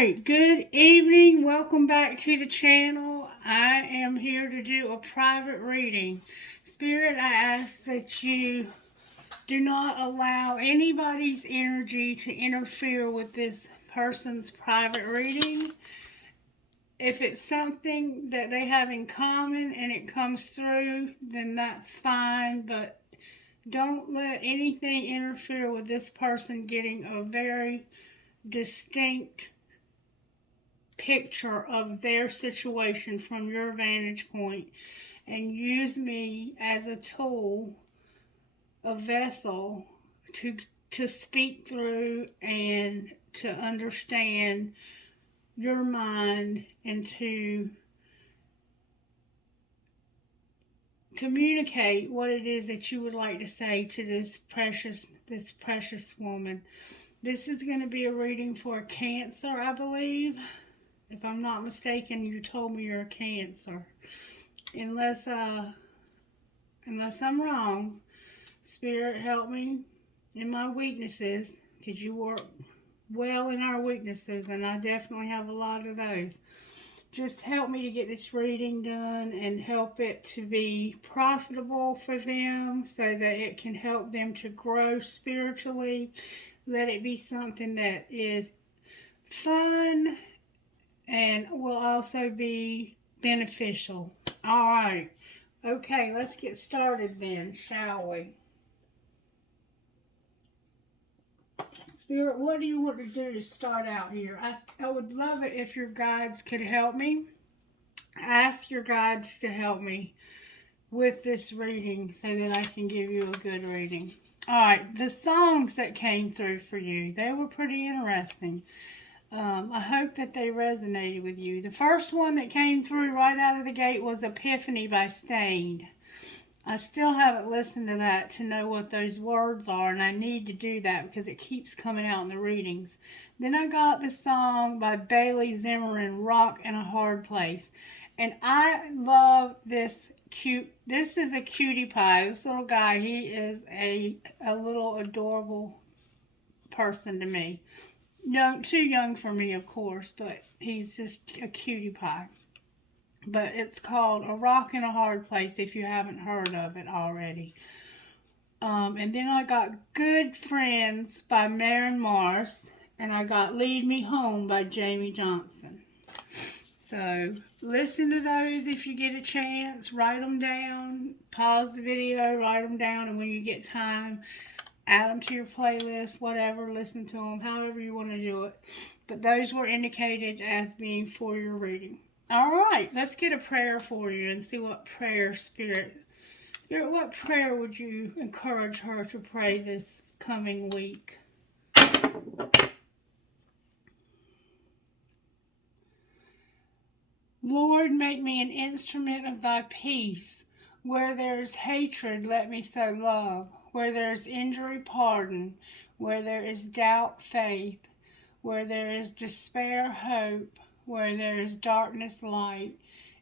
right, good evening. Welcome back to the channel. I am here to do a private reading. Spirit, I ask that you do not allow anybody's energy to interfere with this person's private reading. If it's something that they have in common and it comes through, then that's fine, but don't let anything interfere with this person getting a very distinct picture of their situation from your vantage point, and use me as a tool, a vessel to speak through and to understand your mind and to communicate what it is that you would like to say to this precious woman. This is going to be a reading for Cancer, I believe. If I'm not mistaken, you told me you're a Cancer. Unless I'm wrong, Spirit, help me in my weaknesses, because you work well in our weaknesses, and I definitely have a lot of those. Just help me to get this reading done and help it to be profitable for them so that it can help them to grow spiritually. Let it be something that is fun and will also be beneficial. All right. Okay, let's get started then, shall we? Spirit, what do you want to do to start out here? I would love it if your guides could help me. Ask your guides to help me with this reading so that I can give you a good reading. All right, the songs that came through for you, they were pretty interesting. I hope that they resonated with you. The first one that came through right out of the gate was Epiphany by Stained. I still haven't listened to that to know what those words are, and I need to do that because it keeps coming out in the readings. Then I got the song by Bailey Zimmerman, Rock in a Hard Place. And I love this this is a cutie pie. This little guy, he is a little adorable person to me. Too young for me, of course, but he's just a cutie pie. But it's called A Rock in a Hard Place if you haven't heard of it already. And then I got Good Friends by Maren Morris, and I got Lead Me Home by Jamie Johnson. So listen to those if you get a chance. Write them down. Pause the video, write them down, and when you get time, add them to your playlist, whatever, listen to them, however you want to do it. But those were indicated as being for your reading. All right, let's get a prayer for you and see what prayer, Spirit, what prayer would you encourage her to pray this coming week? Lord, make me an instrument of thy peace. Where there is hatred, let me sow love. Where there is injury, pardon. Where there is doubt, faith. Where there is despair, hope. Where there is darkness, light.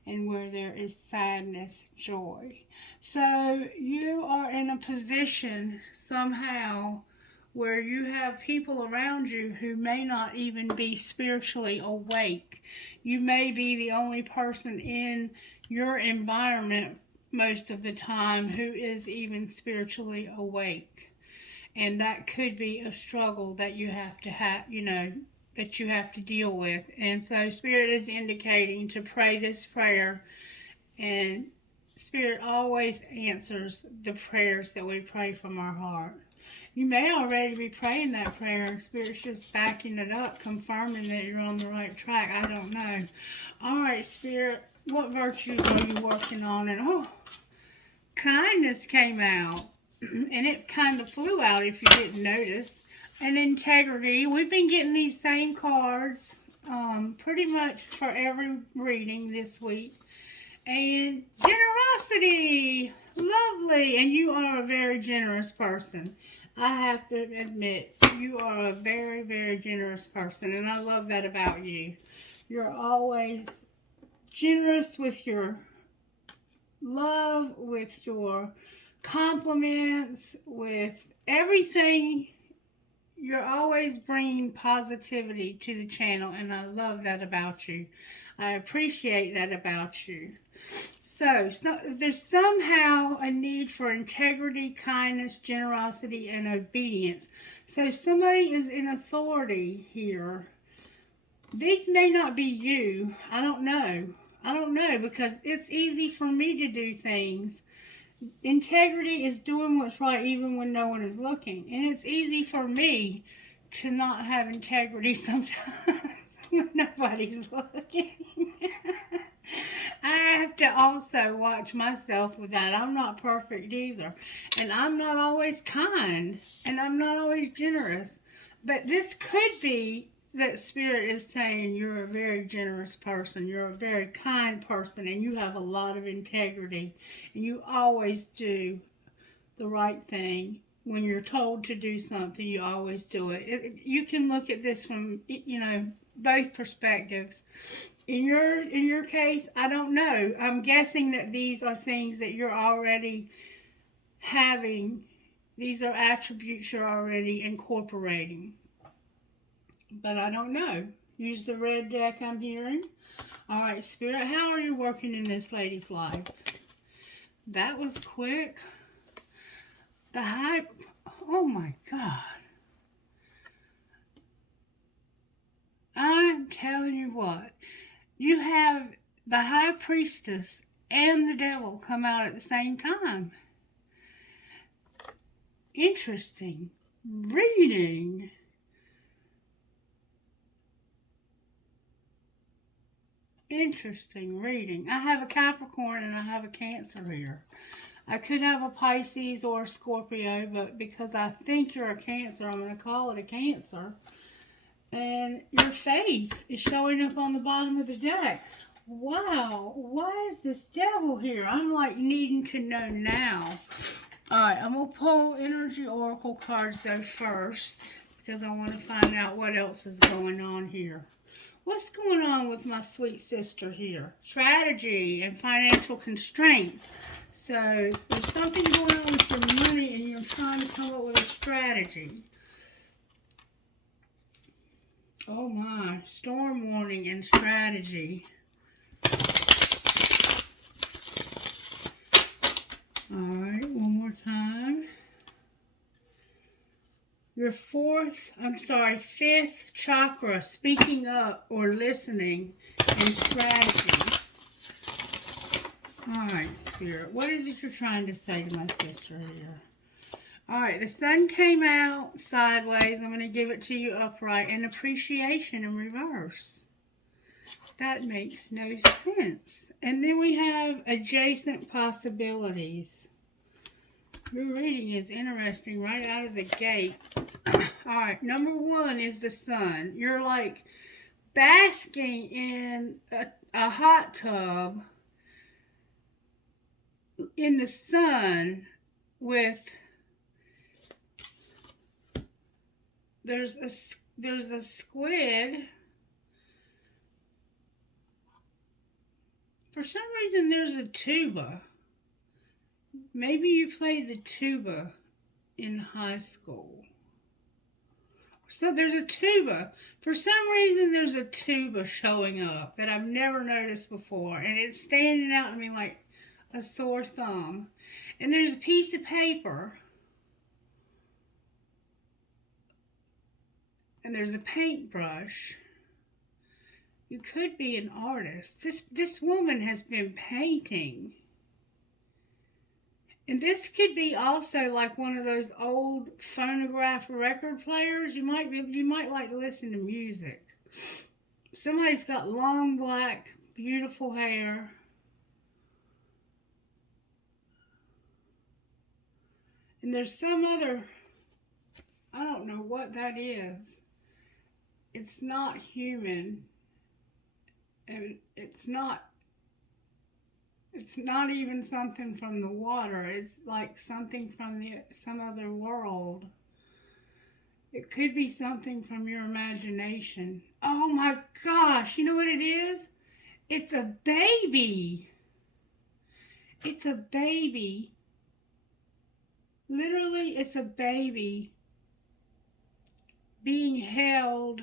And where there is sadness, joy. So you are in a position somehow where you have people around you who may not even be spiritually awake. You may be the only person in your environment most of the time who is even spiritually awake. And that could be a struggle that you have to that you have to deal with. And so Spirit is indicating to pray this prayer, and Spirit always answers the prayers that we pray from our heart. You may already be praying that prayer, and Spirit's just backing it up, confirming that you're on the right track. I don't know. All right, Spirit, what virtues are you working on? And kindness came out, and it kind of flew out if you didn't notice. And integrity. We've been getting these same cards pretty much for every reading this week. And generosity. Lovely. And you are a very generous person. I have to admit, you are a very, very generous person, and I love that about you. You're always generous with your love, with your compliments, with everything You're always bringing positivity to the channel, and I love that about you. I appreciate that about you. So there's somehow a need for integrity, kindness, generosity, and obedience. So somebody is in authority here. These may not be you. I don't know. I don't know because it's easy for me to do things. Integrity is doing what's right even when no one is looking. And it's easy for me to not have integrity sometimes when nobody's looking. I have to also watch myself with that. I'm not perfect either. And I'm not always kind. And I'm not always generous. But this could be that Spirit is saying you're a very generous person, you're a very kind person, and you have a lot of integrity, and you always do the right thing. When you're told to do something, you always do it. You can look at this from, both perspectives. In your case, I don't know. I'm guessing that these are things that you're already having. These are attributes you're already incorporating. But I don't know. Use the red deck I'm hearing. All right, Spirit, how are you working in this lady's life? That was quick. The high... Oh, my God. I'm telling you what. You have the High Priestess and the Devil come out at the same time. Interesting. Reading. Interesting reading. I have a Capricorn and I have a Cancer here. I could have a Pisces or a Scorpio, but because I think you're a Cancer, I'm going to call it a Cancer. And your faith is showing up on the bottom of the deck. Wow, why is this Devil here? I'm like needing to know now. Alright, I'm going to pull Energy Oracle cards though first, because I want to find out what else is going on here. What's going on with my sweet sister here? Strategy and financial constraints. So there's something going on with your money and you're trying to come up with a strategy. Oh my, storm warning and strategy. Alright, one more time. Your fifth chakra, speaking up or listening and strategy. Alright, Spirit, what is it you're trying to say to my sister here? Alright, the sun came out sideways. I'm going to give it to you upright. And appreciation in reverse. That makes no sense. And then we have adjacent possibilities. Your reading is interesting right out of the gate. Alright, number one is the sun. You're like basking in a hot tub in the sun with... There's a squid. For some reason, there's a tuba. Maybe you played the tuba in high school. So there's a tuba. For some reason, there's a tuba showing up that I've never noticed before. And it's standing out to me like a sore thumb. And there's a piece of paper. And there's a paintbrush. You could be an artist. This woman has been painting. And this could be also like one of those old phonograph record players. You might like to listen to music. Somebody's got long black, beautiful hair. And there's some other, I don't know what that is. It's not human. And it's not even something from the water. It's like something from some other world. It could be something from your imagination. Oh my gosh, you know what it is? It's a baby. It's a baby. Literally, it's a baby being held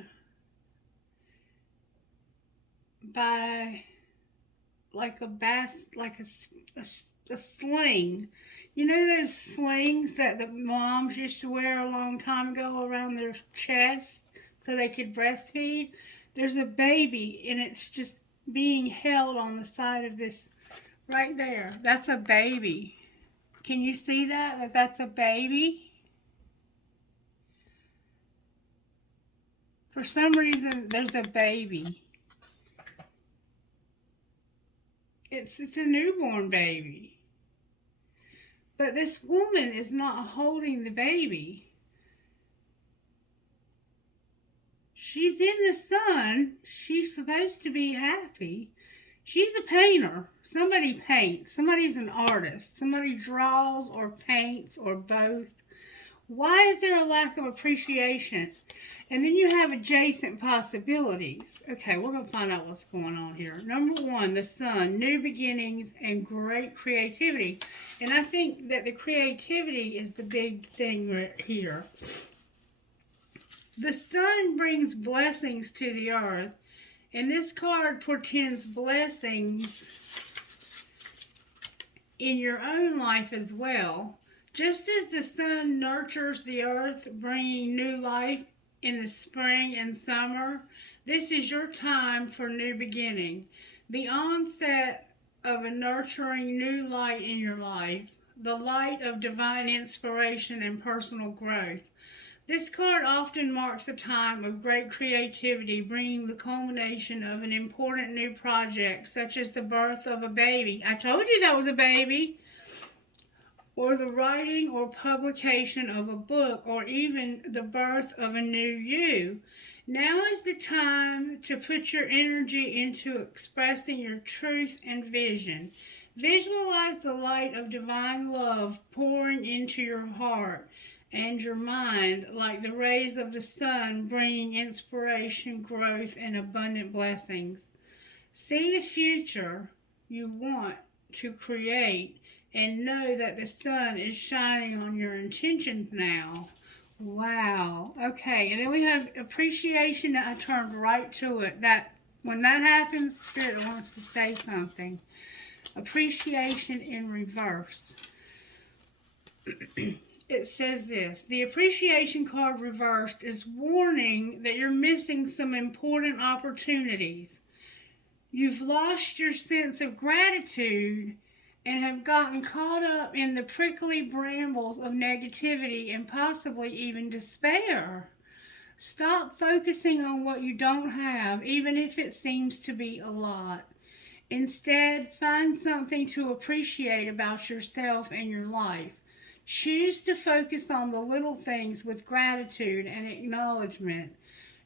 by like a sling. You know those slings that the moms used to wear a long time ago around their chest so they could breastfeed? There's a baby and it's just being held on the side of this right there. That's a baby. Can you see that? That's a baby? For some reason, there's a baby. It's a newborn baby. But this woman is not holding the baby. She's in the sun. She's supposed to be happy. She's a painter. Somebody paints. Somebody's an artist. Somebody draws or paints or both. Why is there a lack of appreciation? And then you have adjacent possibilities. Okay, we're going to find out what's going on here. Number one, the sun, new beginnings and great creativity. And I think that the creativity is the big thing right here. The sun brings blessings to the earth. And this card portends blessings in your own life as well. Just as the sun nurtures the earth, bringing new life in the spring and summer, this is your time for new beginning. The onset of a nurturing new light in your life, the light of divine inspiration and personal growth. This card often marks a time of great creativity, bringing the culmination of an important new project, such as the birth of a baby. I told you that was a baby. Or the writing or publication of a book, or even the birth of a new you. Now is the time to put your energy into expressing your truth and vision. Visualize the light of divine love pouring into your heart and your mind like the rays of the sun, bringing inspiration, growth, and abundant blessings. See the future you want to create and know that the sun is shining on your intentions now. Wow. Okay, and then we have appreciation. I turned right to it. That when that happens, Spirit wants to say something. Appreciation in reverse. It says this: the appreciation card reversed is warning that you're missing some important opportunities. You've lost your sense of gratitude and have gotten caught up in the prickly brambles of negativity and possibly even despair. Stop focusing on what you don't have, even if it seems to be a lot. Instead, find something to appreciate about yourself and your life. Choose to focus on the little things with gratitude and acknowledgement.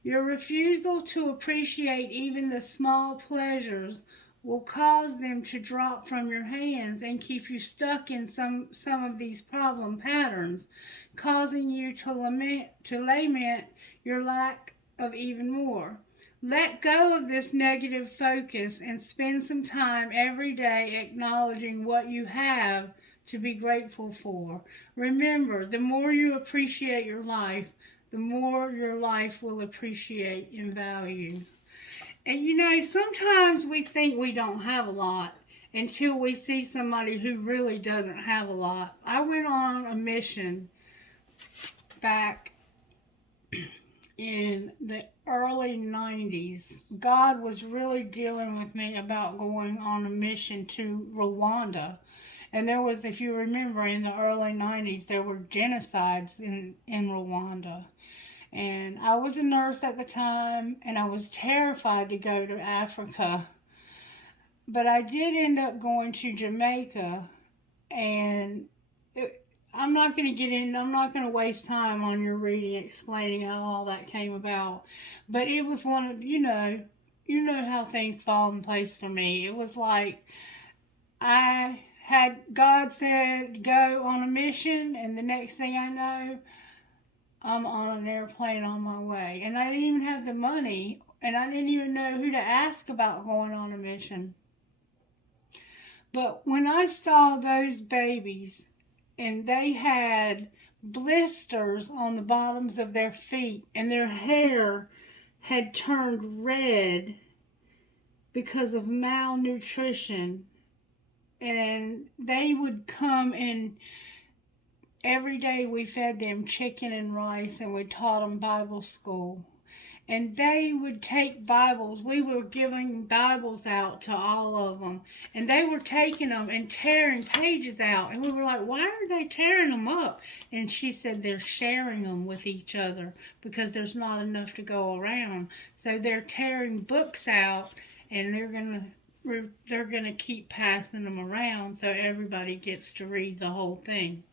Your refusal to appreciate even the small pleasures will cause them to drop from your hands and keep you stuck in some of these problem patterns, causing you to lament your lack of even more. Let go of this negative focus and spend some time every day acknowledging what you have to be grateful for. Remember, the more you appreciate your life, the more your life will appreciate and value. And you know, sometimes we think we don't have a lot until we see somebody who really doesn't have a lot. I went on a mission back in the early 90s. God was really dealing with me about going on a mission to Rwanda. And there was, if you remember, in the early 90s, there were genocides in Rwanda. And I was a nurse at the time, and I was terrified to go to Africa. But I did end up going to Jamaica, and I'm not going to waste time on your reading explaining how all that came about. But it was one of, you know how things fall in place for me. It was like God said, go on a mission, and the next thing I know, I'm on an airplane on my way. And I didn't even have the money, and I didn't even know who to ask about going on a mission. But when I saw those babies, and they had blisters on the bottoms of their feet, and their hair had turned red because of malnutrition. And they would come, and every day we fed them chicken and rice, and we taught them Bible school. And they would take Bibles. We were giving Bibles out to all of them. And they were taking them and tearing pages out. And we were like, why are they tearing them up? And she said they're sharing them with each other because there's not enough to go around. So they're tearing books out, and they're gonna keep passing them around so everybody gets to read the whole thing.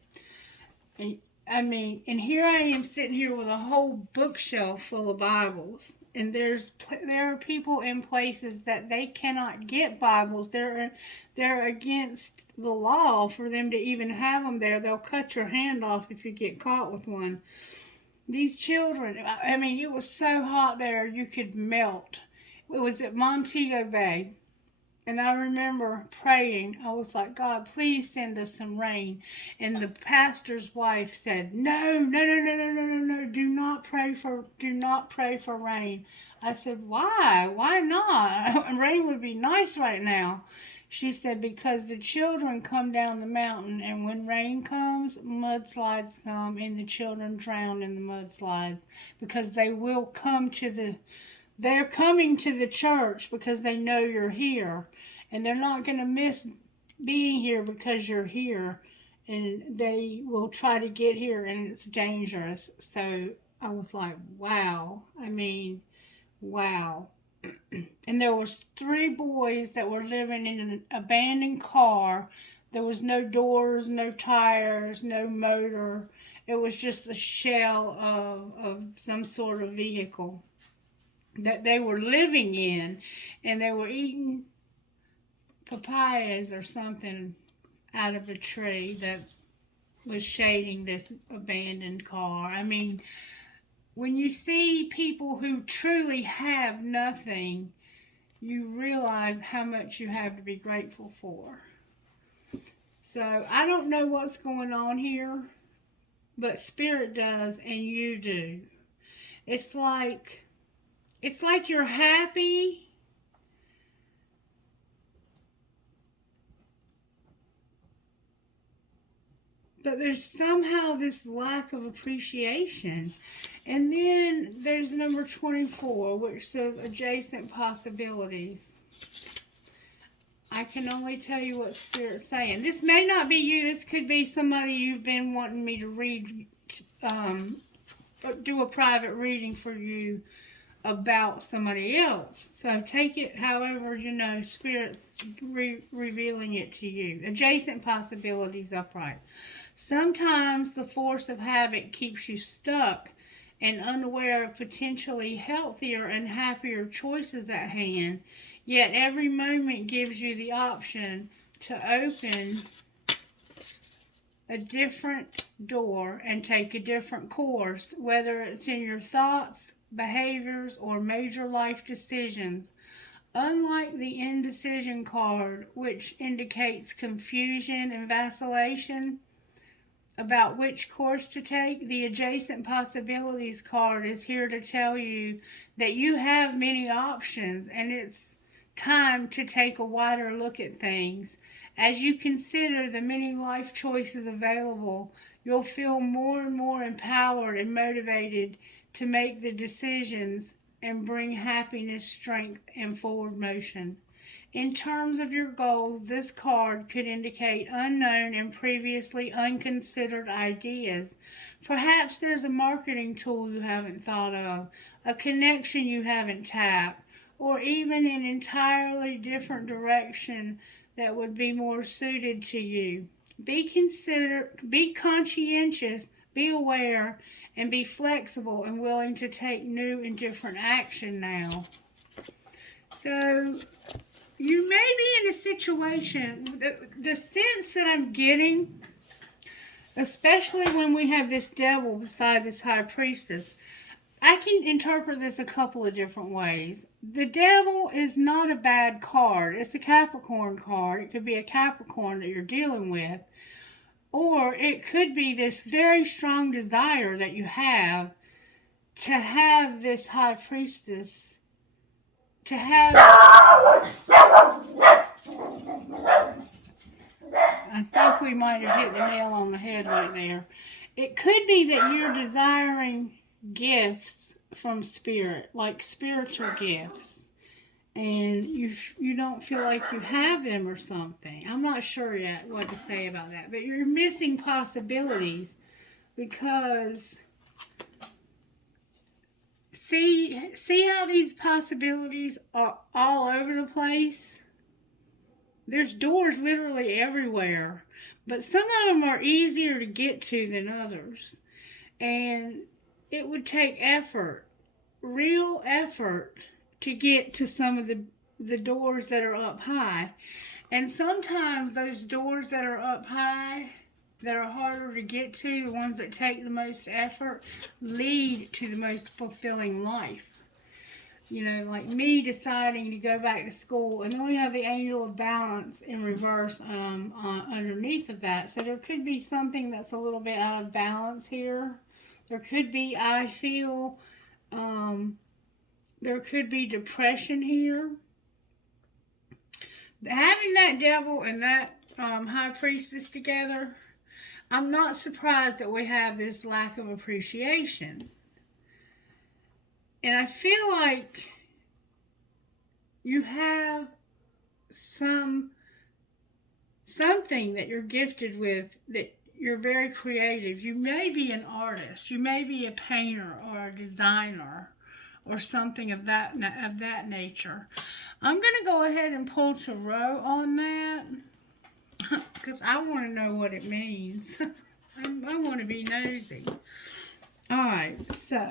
And here I am sitting here with a whole bookshelf full of Bibles, and there are people in places that they cannot get Bibles. They're against the law for them to even have them there. They'll cut your hand off if you get caught with one. These children, it was so hot there you could melt. It was at Montego Bay. And I remember praying. I was like, God, please send us some rain. And the pastor's wife said, no, no, no, no, no, no, no, no. Do not pray for rain. I said, why? Why not? Rain would be nice right now. She said, because the children come down the mountain, and when rain comes, mudslides come, and the children drown in the mudslides, because they're coming to the church because they know you're here. And they're not going to miss being here because you're here. And they will try to get here, and it's dangerous. So I was like, wow. Wow. And there was 3 boys that were living in an abandoned car. There was no doors, no tires, no motor. It was just the shell of some sort of vehicle that they were living in, and they were eating papayas or something out of a tree that was shading this abandoned car. When you see people who truly have nothing, you realize how much you have to be grateful for. So I don't know what's going on here, but Spirit does, and you do. It's like you're happy, but there's somehow this lack of appreciation. And then there's number 24, which says adjacent possibilities. I can only tell you what Spirit's saying. This may not be you. This could be somebody you've been wanting me to read, do a private reading for you about somebody else. So take it however Spirit's revealing it to you. Adjacent possibilities upright. Sometimes the force of habit keeps you stuck and unaware of potentially healthier and happier choices at hand, yet every moment gives you the option to open a different door and take a different course, whether it's in your thoughts, behaviors, or major life decisions. Unlike the indecision card, which indicates confusion and vacillation about which course to take, the adjacent possibilities card is here to tell you that you have many options, and it's time to take a wider look at things. As you consider the many life choices available, you'll feel more and more empowered and motivated to make the decisions and bring happiness, strength, and forward motion. In terms of your goals, this card could indicate unknown and previously unconsidered ideas. Perhaps there's a marketing tool you haven't thought of, a connection you haven't tapped, or even an entirely different direction that would be more suited to you. Be conscientious, be aware, and be flexible and willing to take new and different action now. So you may be in a situation, the sense that I'm getting, especially when we have this devil beside this high priestess, I can interpret this a couple of different ways. The devil is not a bad card. It's a Capricorn card. It could be a Capricorn that you're dealing with. Or it could be this very strong desire that you have to have this high priestess, to have, I think we might have hit the nail on the head right there. It could be that you're desiring gifts from spirit, like spiritual gifts, and you don't feel like you have them or something. I'm not sure yet what to say about that, but you're missing possibilities because see how these possibilities are all over the place? There's doors literally everywhere, but some of them are easier to get to than others. And it would take effort, real effort, to get to some of the doors that are up high. And sometimes those doors that are up high, that are harder to get to, the ones that take the most effort, lead to the most fulfilling life. You know, like me deciding to go back to school, and then we have the angel of balance in reverse underneath of that. So there could be something that's a little bit out of balance here. There could be, I feel, there could be depression here. Having that devil and that high priestess together, I'm not surprised that we have this lack of appreciation. And I feel like you have something that you're gifted with, that you're very creative. You may be an artist. You may be a painter or a designer or something of that nature. I'm going to go ahead and pull tarot on that because I want to know what it means. I want to be nosy. Alright, so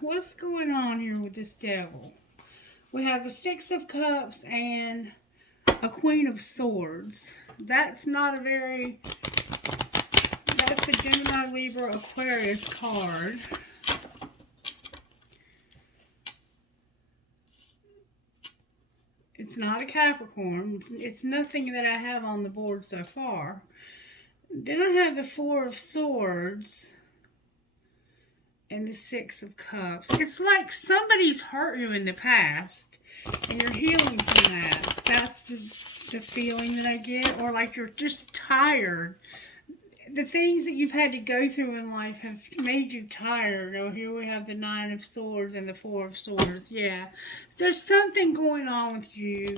what's going on here with this devil? We have the Six of Cups and a Queen of Swords. That's not a very, that's a Gemini, Libra, Aquarius card. It's not a Capricorn. It's nothing that I have on the board so far. Then I have the Four of Swords and the Six of Cups. It's like somebody's hurt you in the past and you're healing from that. That's the feeling that I get. Or like you're just tired. The things that you've had to go through in life have made you tired. Oh, here we have the Nine of Swords and the Four of Swords. Yeah. There's something going on with you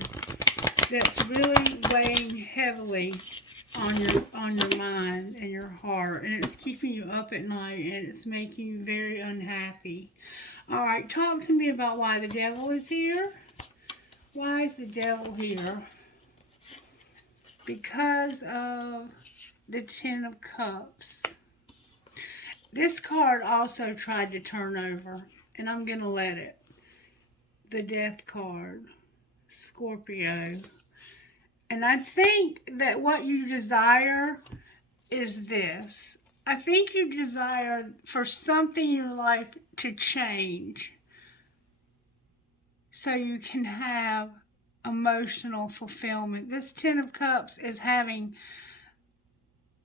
that's really weighing heavily on your mind and your heart, and it's keeping you up at night, and it's making you very unhappy. All right, talk to me about why the devil is here. Why is the devil here? Because of the Ten of Cups. This card also tried to turn over, and I'm going to let it. The Death card. Scorpio. And I think that what you desire is this. I think you desire for something in your life to change so you can have emotional fulfillment. This Ten of Cups is having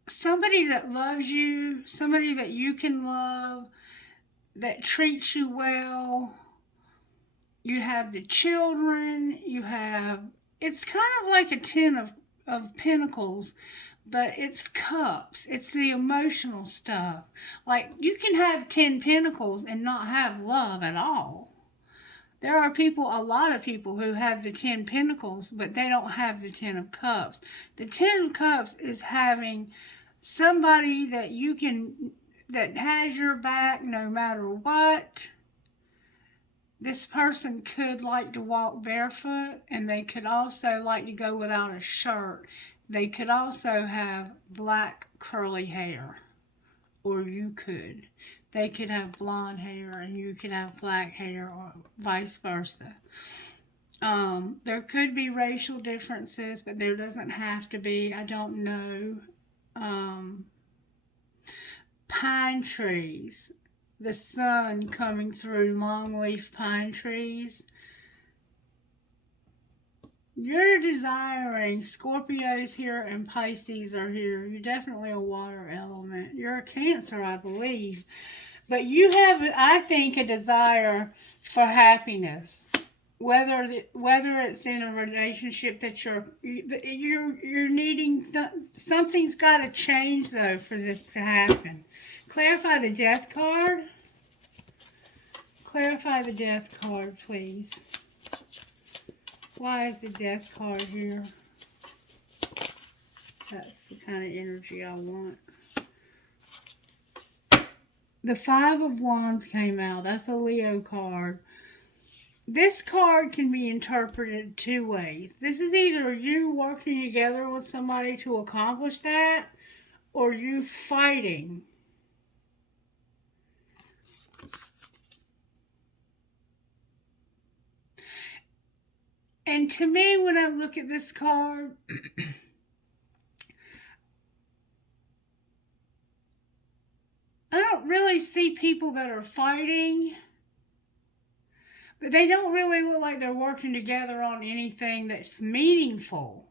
somebody that loves you, somebody that you can love, that treats you well. You have the children, you have, it's kind of like a Ten of Pentacles, but it's cups. It's the emotional stuff. Like, you can have 10 Pentacles and not have love at all. There are people, a lot of people who have the 10 Pentacles, but they don't have the 10 of Cups. The 10 of Cups is having somebody that you can, that has your back no matter what. This person could like to walk barefoot, and they could also like to go without a shirt. They could also have black curly hair, or you could. They could have blonde hair, and you could have black hair, or vice versa. There could be racial differences, but there doesn't have to be. I don't know. Pine trees. The sun coming through longleaf pine trees. You're desiring. Scorpios here and Pisces are here. You're definitely a water element. You're a Cancer, I believe. But you have, I think, a desire for happiness. Whether it's in a relationship that you're needing, something's got to change though for this to happen. Clarify the death card. Clarify the death card, please. Why is the death card here? That's the kind of energy I want. The Five of Wands came out. That's a Leo card. This card can be interpreted two ways. This is either you working together with somebody to accomplish that, or you fighting. And to me, when I look at this card, I don't really see people that are fighting. But they don't really look like they're working together on anything that's meaningful.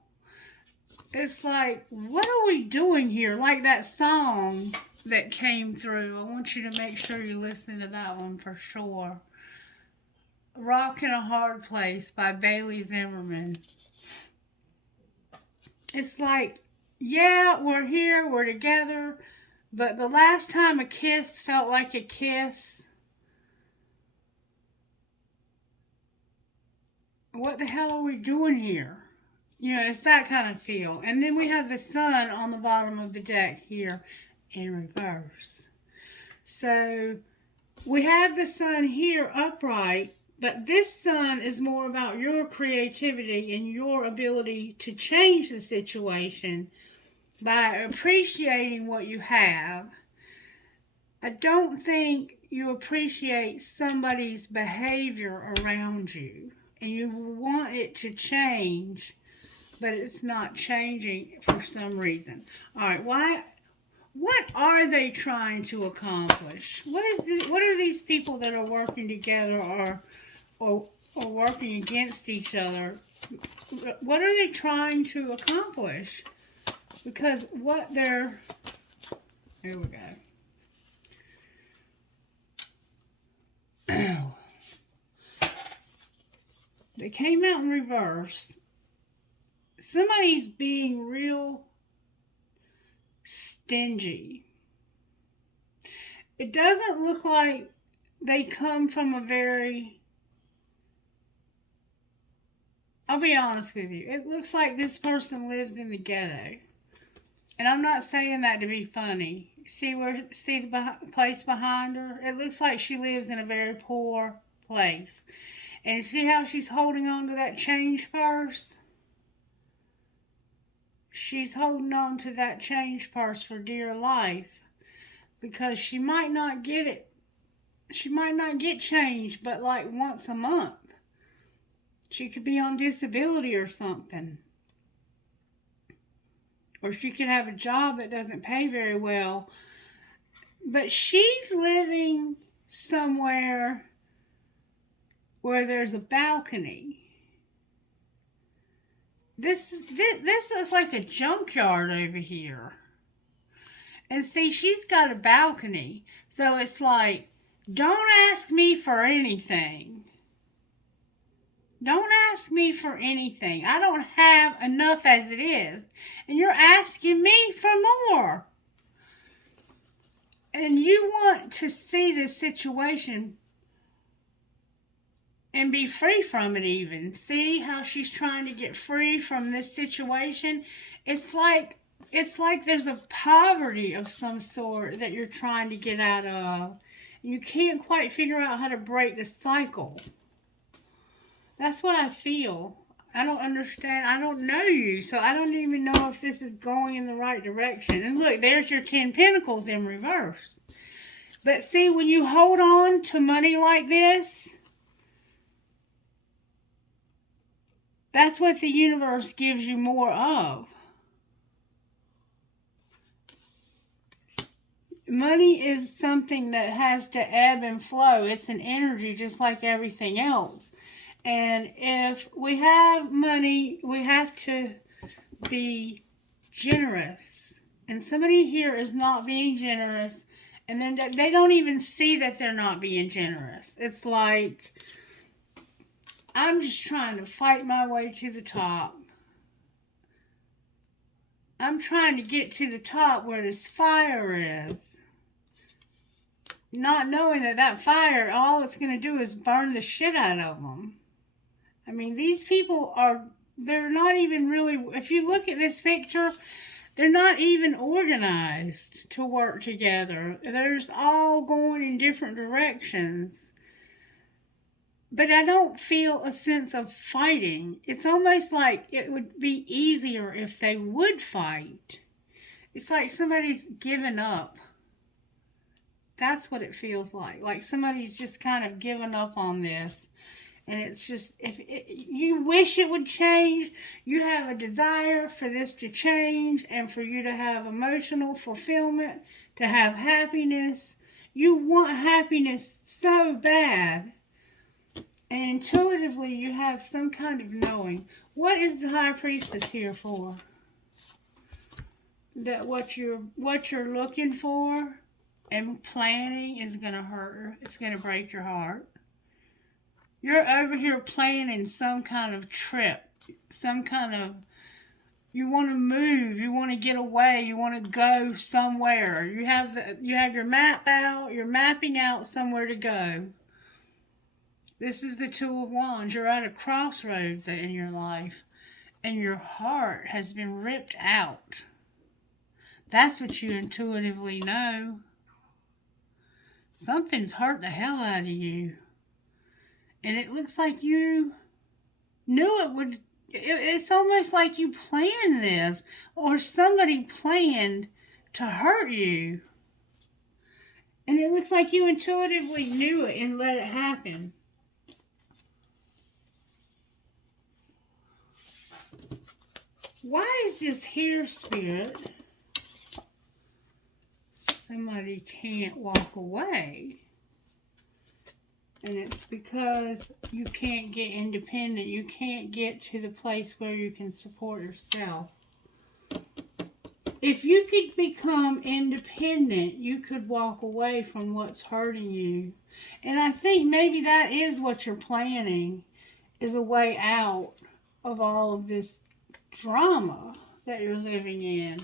It's like, what are we doing here? Like that song that came through. I want you to make sure you listen to that one for sure. Rock in a Hard Place by Bailey Zimmerman. It's like, yeah, we're here, we're together. But the last time a kiss felt like a kiss, what the hell are we doing here? You know, it's that kind of feel. And then we have the sun on the bottom of the deck here in reverse. So we have the sun here upright, but this sun is more about your creativity and your ability to change the situation by appreciating what you have. I don't think you appreciate somebody's behavior around you, and you want it to change, but it's not changing for some reason. All right, what are they trying to accomplish? What are these people that are working together or working against each other? What are they trying to accomplish? Because here we go. They came out in reverse. Somebody's being real stingy. It doesn't look like they come from a very... I'll be honest with you. It looks like this person lives in the ghetto. And I'm not saying that to be funny. See the place behind her? It looks like she lives in a very poor place. And see how she's holding on to that change purse? She's holding on to that change purse for dear life. Because she might not get it. She might not get change, but like once a month. She could be on disability or something. Or she could have a job that doesn't pay very well. But she's living somewhere where there's a balcony. This looks like a junkyard over here. And see, she's got a balcony. So it's like, don't ask me for anything. Don't ask me for anything. I don't have enough as it is. And you're asking me for more. And you want to see this situation and be free from it even. See how she's trying to get free from this situation? It's like there's a poverty of some sort that you're trying to get out of. You can't quite figure out how to break the cycle. That's what I feel. I don't understand. I don't know you, so I don't even know if this is going in the right direction. And look, there's your 10 Pentacles in reverse. But see, when you hold on to money like this, that's what the universe gives you more of. Money is something that has to ebb and flow. It's an energy just like everything else. And if we have money, we have to be generous. And somebody here is not being generous, and then they don't even see that they're not being generous. It's like, I'm just trying to fight my way to the top. I'm trying to get to the top where this fire is. Not knowing that that fire, all it's going to do is burn the shit out of them. I mean, these people are, they're not even really, if you look at this picture, they're not even organized to work together. They're just all going in different directions. But I don't feel a sense of fighting. It's almost like it would be easier if they would fight. It's like somebody's given up. That's what it feels like. Like somebody's just kind of given up on this. And it's just, if you wish it would change, you have a desire for this to change and for you to have emotional fulfillment, to have happiness. You want happiness so bad. And intuitively, you have some kind of knowing. What is the High Priestess here for? That what you're looking for and planning is going to hurt her. It's going to break your heart. You're over here planning some kind of trip, some kind of, you want to move, you want to get away, you want to go somewhere. You have your map out, you're mapping out somewhere to go. This is the Two of Wands. You're at a crossroads in your life, and your heart has been ripped out. That's what you intuitively know. Something's hurt the hell out of you. And it looks like you knew it would. It's almost like you planned this, or somebody planned to hurt you. And it looks like you intuitively knew it and let it happen. Why is this here, Spirit? Somebody can't walk away. And it's because you can't get independent. You can't get to the place where you can support yourself. If you could become independent, you could walk away from what's hurting you. And I think maybe that is what you're planning, is a way out of all of this drama that you're living in.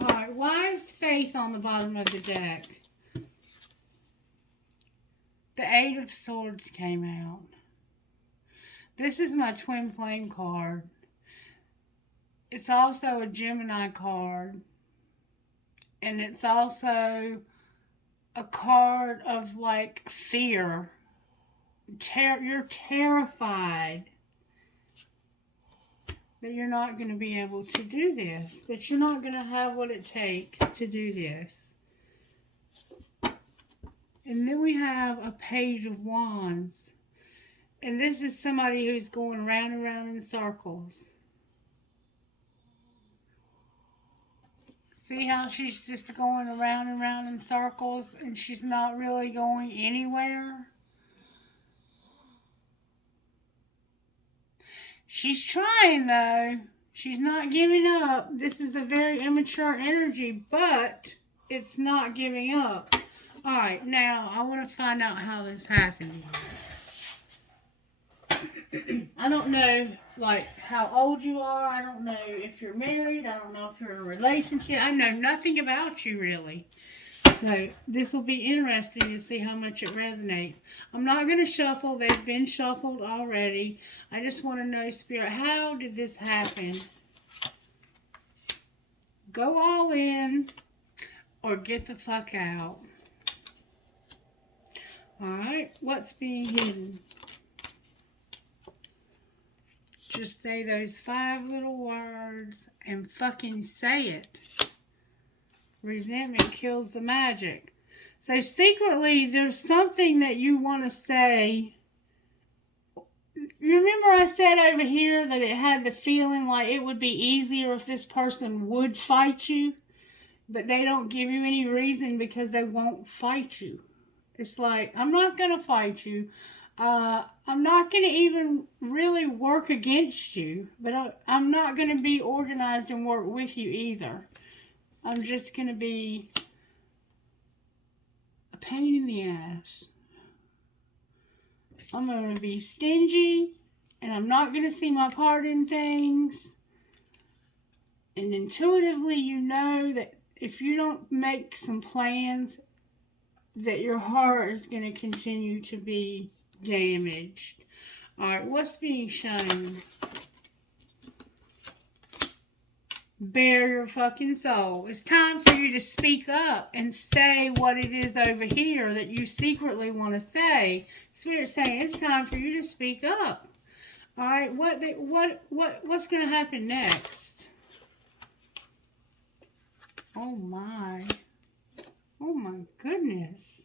All right, why is faith on the bottom of the deck? The Eight of Swords came out. This is my twin flame card. It's also a Gemini card. And it's also a card of like fear. You're terrified that you're not going to be able to do this. That you're not going to have what it takes to do this. And then we have a Page of Wands. And this is somebody who's going round and round in circles. See how she's just going around and round in circles and she's not really going anywhere? She's trying though. She's not giving up. This is a very immature energy, but it's not giving up. Alright, now I want to find out how this happened. I don't know, like, how old you are. I don't know if you're married. I don't know if you're in a relationship. I know nothing about you, really. So, this will be interesting to see how much it resonates. I'm not going to shuffle. They've been shuffled already. I just want to know, Spirit, how did this happen? Go all in or get the fuck out. Alright, what's being hidden? Just say those 5 little words and fucking say it. Resentment kills the magic. So secretly, there's something that you want to say. You remember I said over here that it had the feeling like it would be easier if this person would fight you, but they don't give you any reason because they won't fight you. It's like, I'm not going to fight you. I'm not going to even really work against you, but I'm not going to be organized and work with you either. I'm just going to be a pain in the ass. I'm going to be stingy, and I'm not going to see my part in things. And intuitively, you know that if you don't make some plans, that your heart is going to continue to be damaged. Alright, what's being shown? Bare your fucking soul. It's time for you to speak up and say what it is over here that you secretly want to say. Spirit's saying it's time for you to speak up. Alright, what's going to happen next? Oh my. Oh my goodness.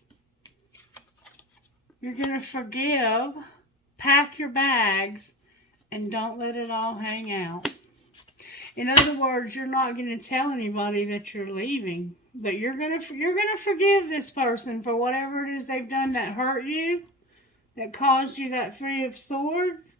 You're going to forgive, pack your bags, and don't let it all hang out. In other words, you're not going to tell anybody that you're leaving, but you're going to forgive this person for whatever it is they've done that hurt you, that caused you that 3 of Swords.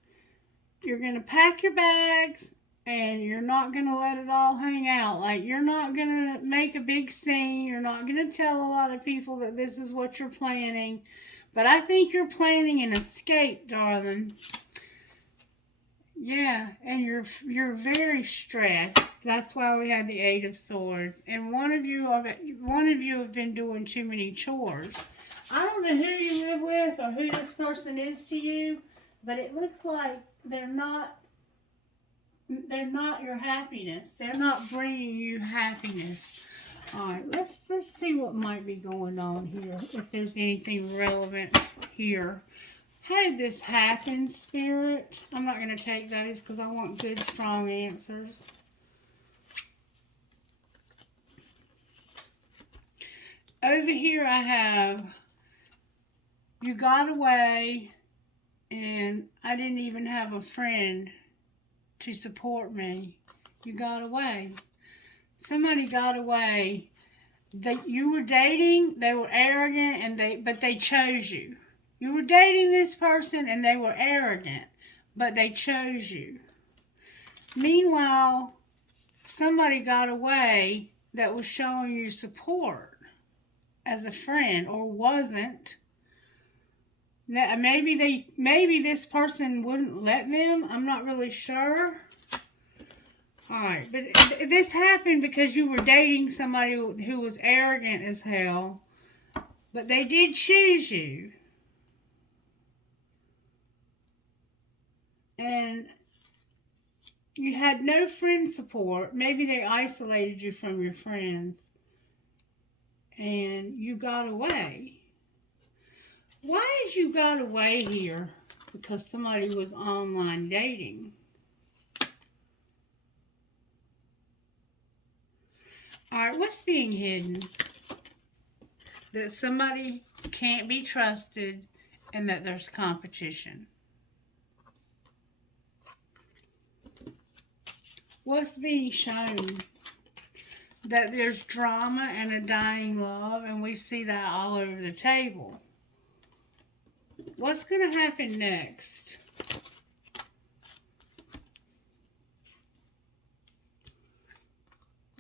You're going to pack your bags, and you're not going to let it all hang out. Like, you're not going to make a big scene. You're not going to tell a lot of people that this is what you're planning. But I think you're planning an escape, darling. Yeah, and you're very stressed. That's why we had the 8 of Swords. And one of you have been doing too many chores. I don't know who you live with or who this person is to you, but it looks like they're not your happiness. They're not bringing you happiness. All right, let's see what might be going on here. If there's anything relevant here. How did this happen, Spirit? I'm not going to take those because I want good, strong answers. Over here I have, you got away and I didn't even have a friend to support me. You got away. Somebody got away. You were dating, they were arrogant, but they chose you. You were dating this person and they were arrogant, but they chose you. Meanwhile, somebody got away that was showing you support as a friend, or wasn't. Maybe this person wouldn't let them. I'm not really sure. Alright, but this happened because you were dating somebody who was arrogant as hell, but they did choose you. And you had no friend support. Maybe they isolated you from your friends. And you got away. Why is you got away here? Because somebody was online dating. Alright, what's being hidden? That somebody can't be trusted and that there's competition. What's being shown? That there's drama and a dying love, and we see that all over the table. What's going to happen next?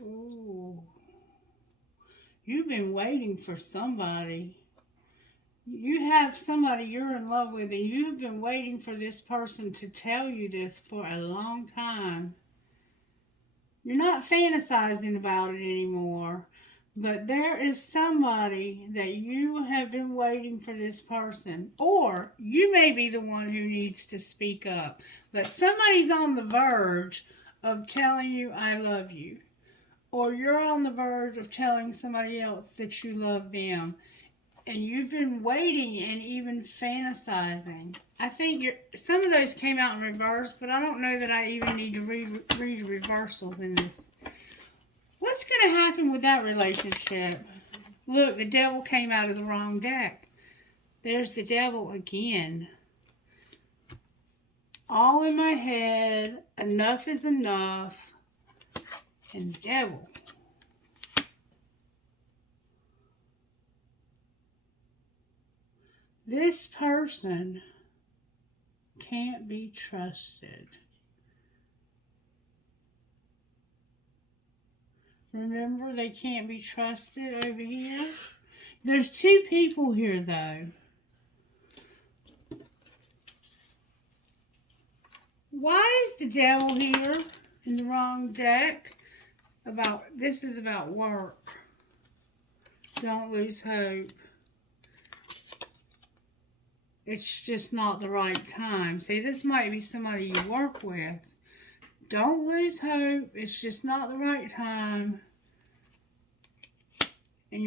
Ooh. You've been waiting for somebody. You have somebody you're in love with, and you've been waiting for this person to tell you this for a long time. You're not fantasizing about it anymore, but there is somebody that you have been waiting for this person, or you may be the one who needs to speak up, but somebody's on the verge of telling you, I love you, or you're on the verge of telling somebody else that you love them, and you've been waiting and even fantasizing. I think some of those came out in reverse, but I don't know that I even need to read reversals in this. What's going to happen with that relationship? Look, the devil came out of the wrong deck. There's the devil again. All in my head, enough is enough, and the devil. This person Can't be trusted. Remember, they can't be trusted over here. There's two people here, though. Why is the devil here in the wrong deck? This is about work. Don't lose hope. It's just not the right time. See, this might be somebody you work with. Don't lose hope. It's just not the right time. And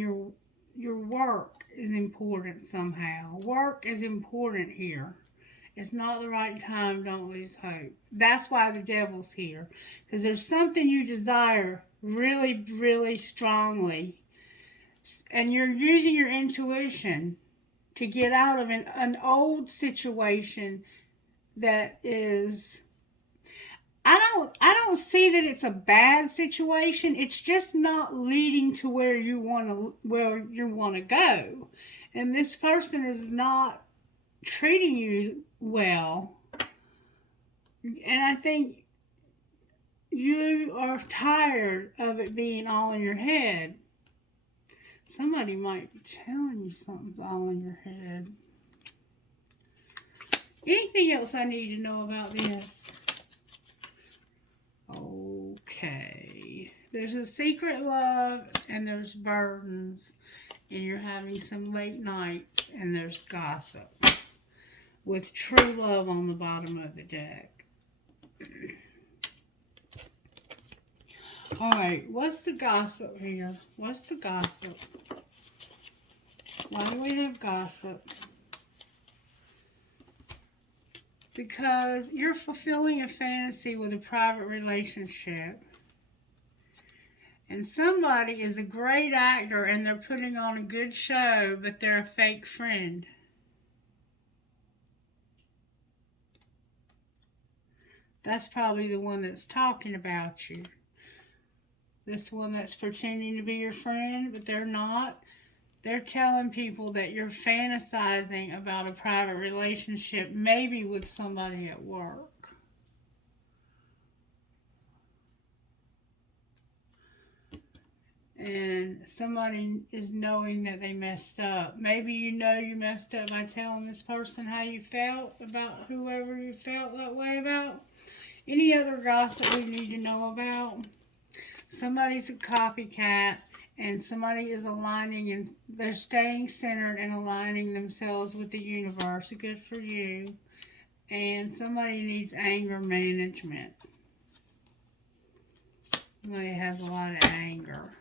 your work is important somehow. Work is important here. It's not the right time. Don't lose hope. That's why the devil's here. Because there's something you desire really, really strongly. And you're using your intuition to get out of an old situation that is... I don't see that it's a bad situation. It's just not leading to where you want to go. And this person is not treating you well. And I think you are tired of it being all in your head. Somebody might be telling you something's all in your head. Anything else I need to know about this? Okay. There's a secret love and there's burdens. And you're having some late nights and there's gossip. With true love on the bottom of the deck. Alright, what's the gossip here? What's the gossip? Why do we have gossip? Because you're fulfilling a fantasy with a private relationship. And somebody is a great actor and they're putting on a good show, but they're a fake friend. That's probably the one that's talking about you. This one that's pretending to be your friend, but they're not. They're telling people that you're fantasizing about a private relationship, maybe with somebody at work. And somebody is knowing that they messed up. Maybe you know you messed up by telling this person how you felt about whoever you felt that way about. Any other gossip we need to know about? Somebody's a copycat. And somebody is aligning and they're staying centered and aligning themselves with the universe. Good for you. And somebody needs anger management. Somebody has a lot of anger.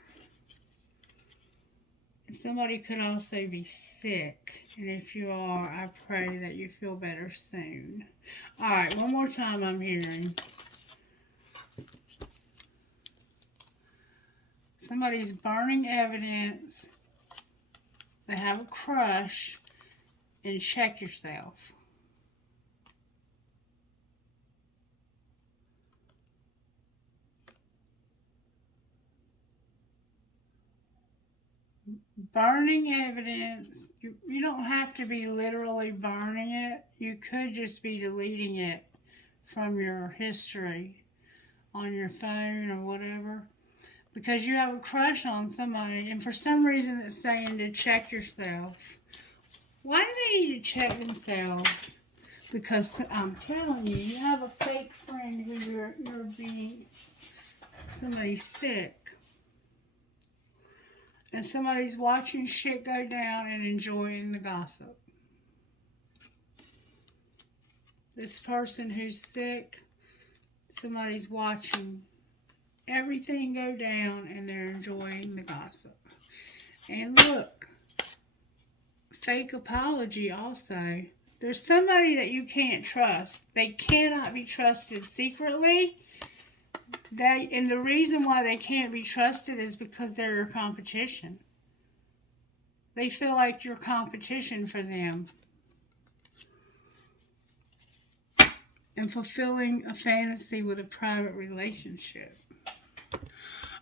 And somebody could also be sick. And if you are, I pray that you feel better soon. Alright, one more time I'm hearing. Somebody's burning evidence. They have a crush. And check yourself. Burning evidence. You don't have to be literally burning it. You could just be deleting it from your history on your phone or whatever. Because you have a crush on somebody, and for some reason it's saying to check yourself. Why do they need to check themselves? Because I'm telling you, you have a fake friend who you're being somebody's sick. And somebody's watching shit go down and enjoying the gossip. This person who's sick, somebody's watching everything go down and they're enjoying the gossip. And look, fake apology also. There's somebody that you can't trust. They cannot be trusted secretly. And the reason why they can't be trusted is because they're your competition. They feel like you're competition for them. And fulfilling a fantasy with a private relationship.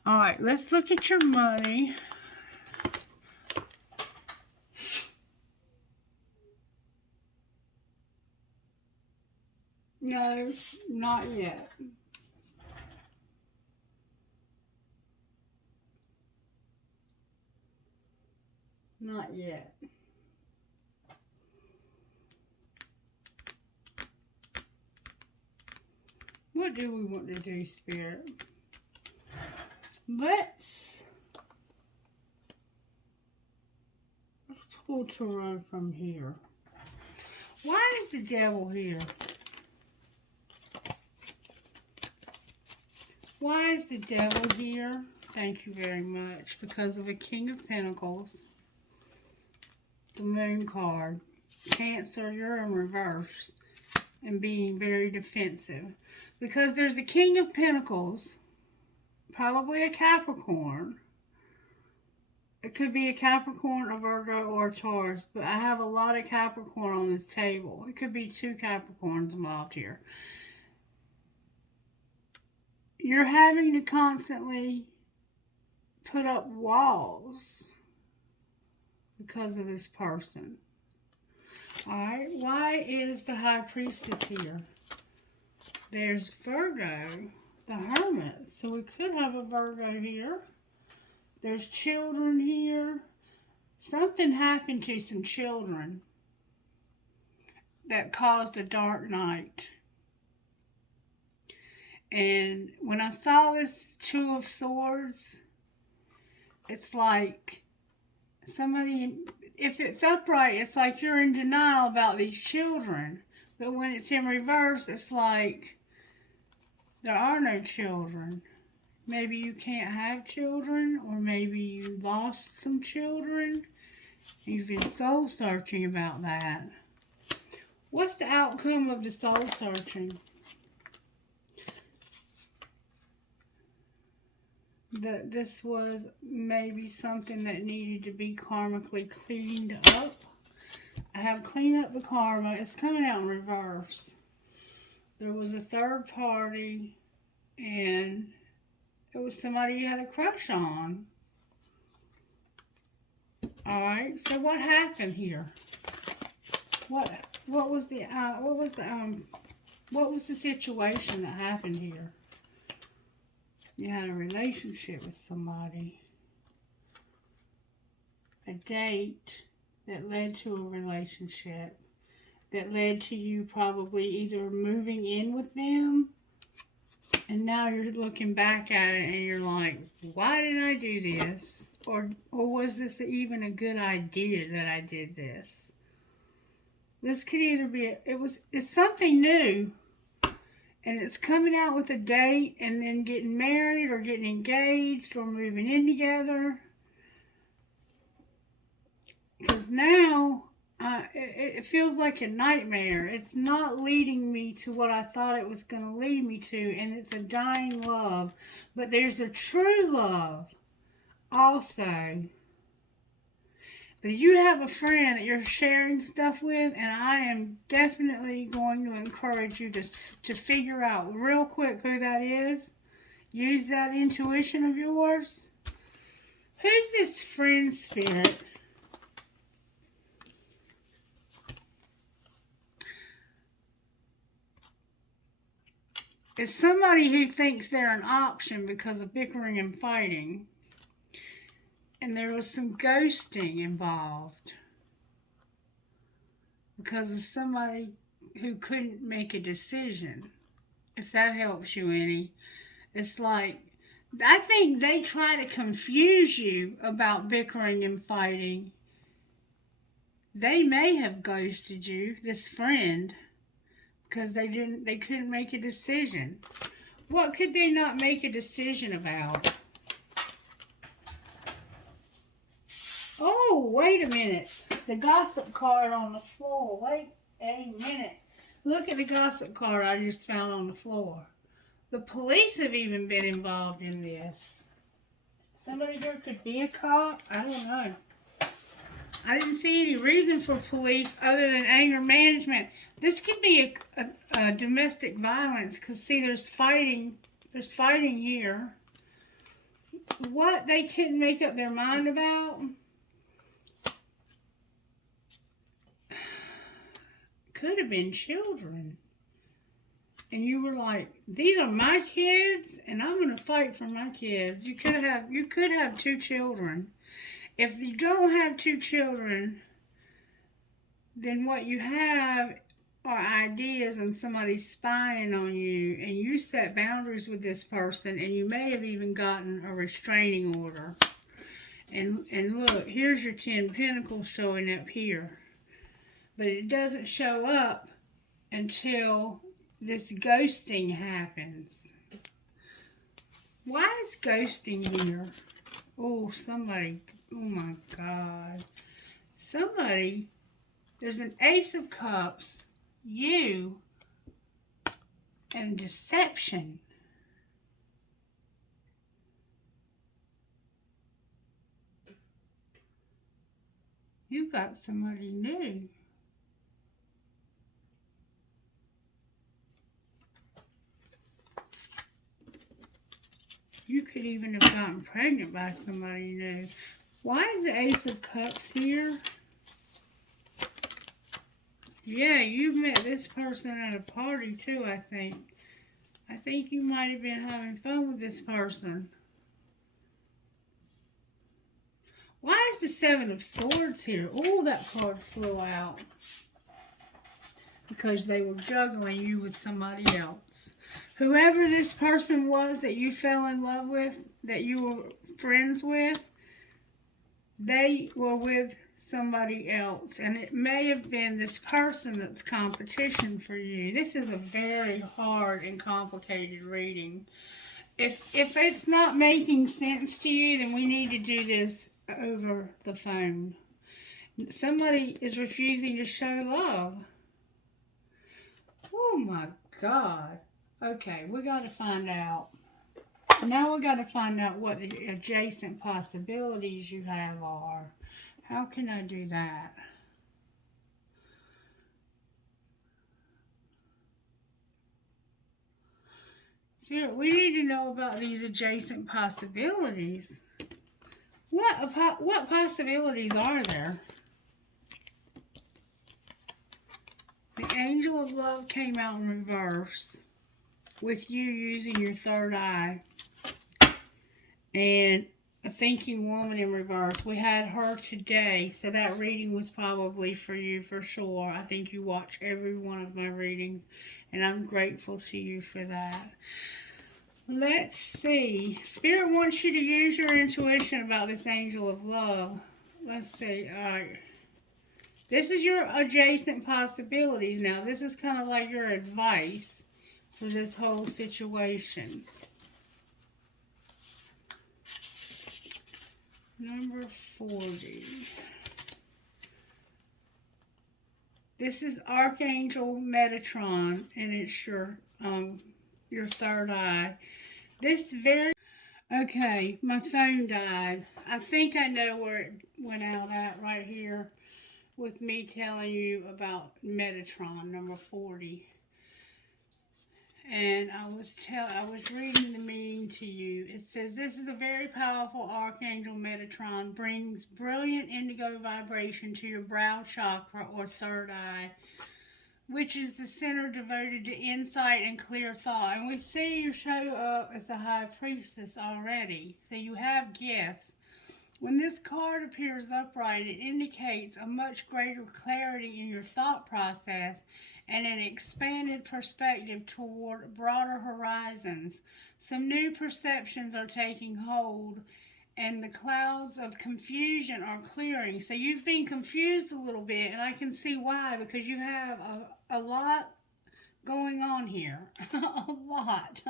Alright, let's look at your money. No, not yet. Not yet. What do we want to do, Spirit? Let's pull tarot from here. Why is the devil here? Why is the devil here? Thank you very much. Because of a King of Pentacles. The Moon card. Cancer, you're in reverse. And being very defensive. Because there's a King of Pentacles. Probably a Capricorn. It could be a Capricorn, a Virgo, or a Taurus. But I have a lot of Capricorn on this table. It could be 2 Capricorns involved here. You're having to constantly put up walls because of this person. Alright, why is the High Priestess here? There's Virgo, the Hermit. So we could have a Virgo here. There's children here. Something happened to some children that caused a dark night. And when I saw this 2 of Swords, it's like somebody, if it's upright, it's like you're in denial about these children. But when it's in reverse, it's like there are no children. Maybe you can't have children, or maybe you lost some children. You've been soul searching about that. What's the outcome of the soul searching? That this was maybe something that needed to be karmically cleaned up. I have cleaned up the karma. It's coming out in reverse. There was a third party, and it was somebody you had a crush on. Alright, so what happened here? What was the situation that happened here? You had a relationship with somebody. A date that led to a relationship. That led to you probably either moving in with them. And now you're looking back at it and you're like, why did I do this? Or was this even a good idea that I did this? This could either be, it's something new. And it's coming out with a date and then getting married or getting engaged or moving in together. Because now it feels like a nightmare. It's not leading me to what I thought it was going to lead me to. And it's a dying love. But there's a true love also. But you have a friend that you're sharing stuff with, and I am definitely going to encourage you to figure out real quick who that is. Use that intuition of yours. Who's this friend, Spirit? It's somebody who thinks they're an option because of bickering and fighting. And there was some ghosting involved because of somebody who couldn't make a decision. If that helps you any. It's like, I think they try to confuse you about bickering and fighting. They may have ghosted you, this friend, because they couldn't make a decision. What could they not make a decision about? Oh, wait a minute. The gossip card on the floor. Wait a minute. Look at the gossip card I just found on the floor. The police have even been involved in this. Somebody here could be a cop. I don't know. I didn't see any reason for police other than anger management. This could be a domestic violence because, see, there's fighting. There's fighting here. What they couldn't make up their mind about could have been children. and you were like, these are my kids and I'm going to fight for my kids. You could have two children. If you don't have two children, then what you have are ideas and somebody spying on you, and you set boundaries with this person, and you may have even gotten a restraining order. And look, here's your 10 pentacles showing up here. But it doesn't show up until this ghosting happens. Why is ghosting here? Oh, somebody, oh my God. Somebody, there's an Ace of Cups, you, and deception. You got somebody new. You could even have gotten pregnant by somebody new. Why is the Ace of Cups here? Yeah, you met this person at a party too, I think. I think you might have been having fun with this person. Why is the Seven of Swords here? Oh, that card flew out. Because they were juggling you with somebody else. Whoever this person was that you fell in love with, that you were friends with, they were with somebody else. And it may have been this person that's competition for you. This is a very hard and complicated reading. If it's not making sense to you, then we need to do this over the phone. Somebody is refusing to show love. Oh my God. Okay, we got to find out. Now we got to find out what the adjacent possibilities you have are. How can I do that? Spirit, we need to know about these adjacent possibilities. What possibilities are there? The Angel of Love came out in reverse with you using your third eye. And a thinking woman in reverse. We had her today, so that reading was probably for you for sure. I think you watch every one of my readings, and I'm grateful to you for that. Let's see. Spirit wants you to use your intuition about this Angel of Love. Let's see. All right. This is your adjacent possibilities now. This is kind of like your advice for this whole situation. Number 40. This is Archangel Metatron, and it's your third eye. Okay, my phone died. I think I know where it went out at right here with me telling you about Metatron, number 40. And I was reading the meaning to you. It says, this is a very powerful Archangel Metatron, brings brilliant indigo vibration to your brow chakra or third eye, which is the center devoted to insight and clear thought. And we see you show up as the High Priestess already, so you have gifts. When this card appears upright, it indicates a much greater clarity in your thought process and an expanded perspective toward broader horizons. Some new perceptions are taking hold, and the clouds of confusion are clearing. So you've been confused a little bit, and I can see why, because you have a lot going on here. A lot.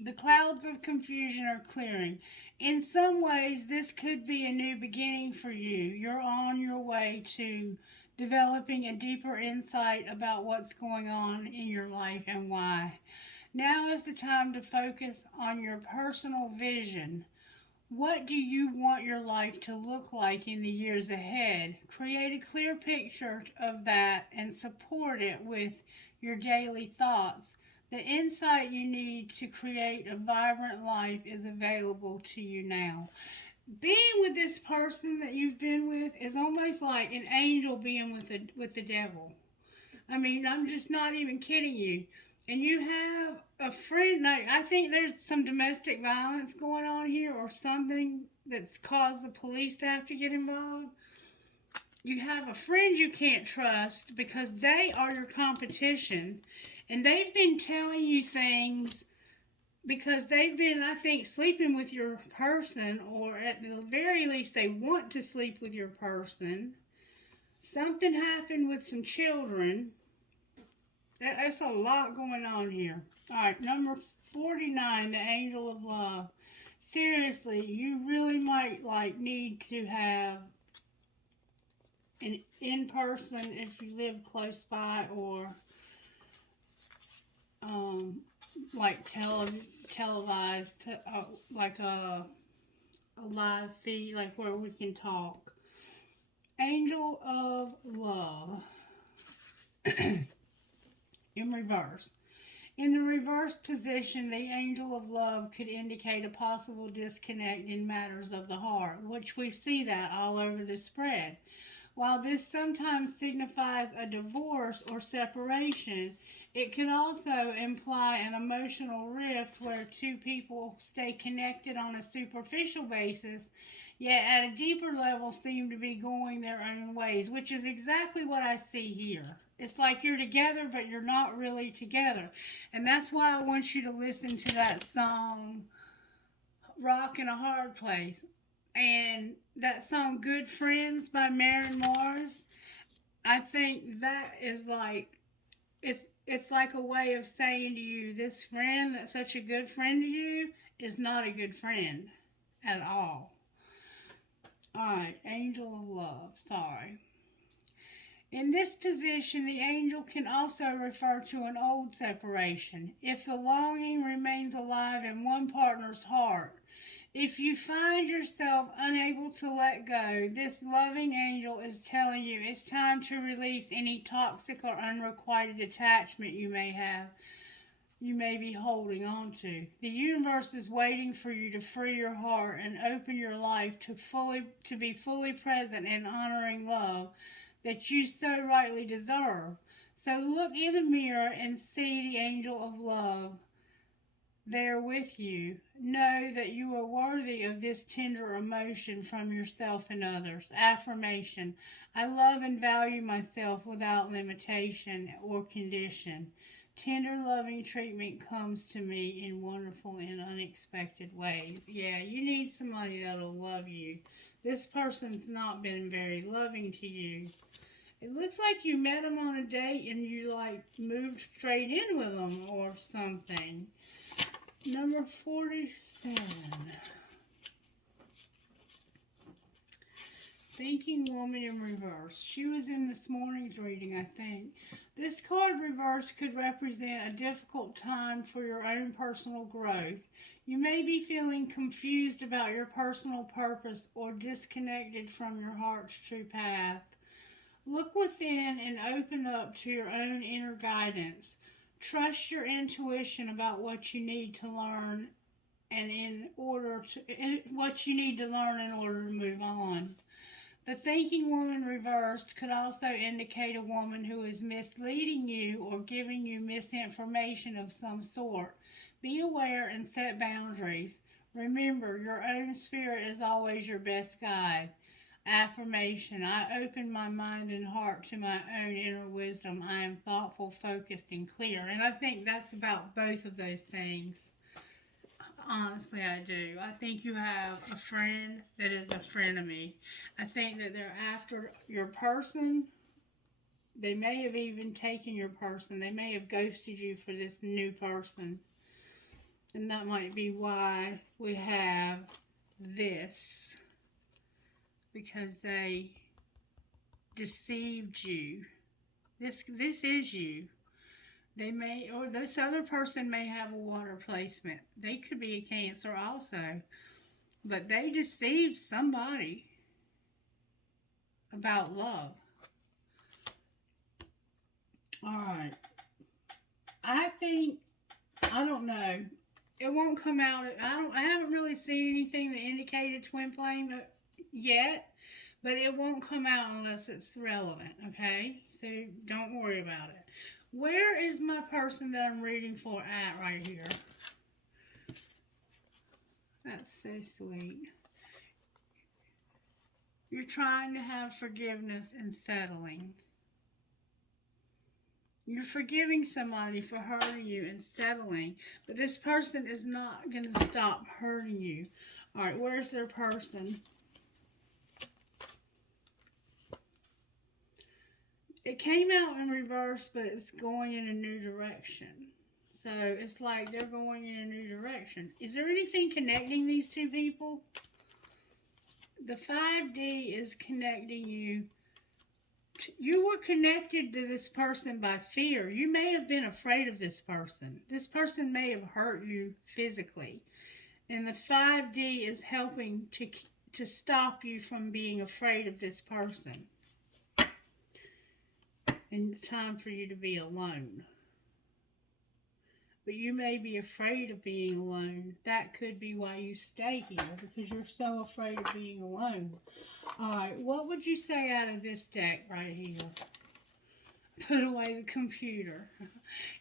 The clouds of confusion are clearing. In some ways, this could be a new beginning for you. You're on your way to developing a deeper insight about what's going on in your life and why. Now is the time to focus on your personal vision. What do you want your life to look like in the years ahead? Create a clear picture of that and support it with your daily thoughts. The insight you need to create a vibrant life is available to you now. Being with this person that you've been with is almost like an angel being with the devil. I mean, I'm just not even kidding you. And you have a friend, like, I think there's some domestic violence going on here or something that's caused the police to have to get involved. You have a friend you can't trust because they are your competition. And they've been telling you things because they've been, I think, sleeping with your person, or at the very least, they want to sleep with your person. Something happened with some children. That's a lot going on here. All right, number 49, the angel of love. Seriously, you really might need to have an in-person if you live close by, or like televised, like a live feed, like where we can talk. Angel of love. In reverse. In the reversed position, the angel of love could indicate a possible disconnect in matters of the heart, which we see that all over the spread. While this sometimes signifies a divorce or separation, it could also imply an emotional rift where two people stay connected on a superficial basis, yet at a deeper level seem to be going their own ways, which is exactly what I see here. It's like you're together, but you're not really together. And that's why I want you to listen to that song, Rock in a Hard Place. And that song, Good Friends by Maren Morris, I think that is like, it's like a way of saying to you, this friend that's such a good friend to you is not a good friend at all. Alright, angel of love, sorry. In this position, the angel can also refer to an old separation, if the longing remains alive in one partner's heart. If you find yourself unable to let go, this loving angel is telling you it's time to release any toxic or unrequited attachment you may be holding on to. The universe is waiting for you to free your heart and open your life to be fully present and honoring love that you so rightly deserve. So look in the mirror and see the angel of love there with you. Know that you are worthy of this tender emotion from yourself and others. Affirmation: I love and value myself without limitation or condition. Tender, loving treatment comes to me in wonderful and unexpected ways. Yeah, you need somebody that'll love you. This person's not been very loving to you. It looks like you met them on a date and you moved straight in with them or something. Number 47. Thinking Woman in Reverse. She was in this morning's reading, I think. This card reverse could represent a difficult time for your own personal growth. You may be feeling confused about your personal purpose or disconnected from your heart's true path. Look within and open up to your own inner guidance. Trust your intuition about what you need to learn what you need to learn in order to move on. The thinking woman reversed could also indicate a woman who is misleading you or giving you misinformation of some sort. Be aware and set boundaries. Remember, your own spirit is always your best guide. Affirmation: I open my mind and heart to my own inner wisdom. I am thoughtful, focused, and clear. And I think that's about both of those things. Honestly, I do. I think you have a friend that is a frenemy. I think that they're after your person. They may have even taken your person. They may have ghosted you for this new person. And that might be why we have this. Because they deceived you. This is you. They may, or this other person may have a water placement. They could be a Cancer also. But they deceived somebody about love. Alright. I don't know. It won't come out. I haven't really seen anything that indicated twin flame yet. But it won't come out unless it's relevant, okay? So don't worry about it. Where is my person that I'm reading for at right here? That's so sweet. You're trying to have forgiveness and settling. You're forgiving somebody for hurting you and settling, but this person is not going to stop hurting you. All right, where's their person? It came out in reverse, but it's going in a new direction. So it's like they're going in a new direction. Is there anything connecting these two people? The 5D is connecting you. You were connected to this person by fear. You may have been afraid of this person. This person may have hurt you physically. And the 5D is helping to stop you from being afraid of this person. And it's time for you to be alone. But you may be afraid of being alone. That could be why you stay here, because you're so afraid of being alone. Alright, what would you say out of this deck right here? Put away the computer.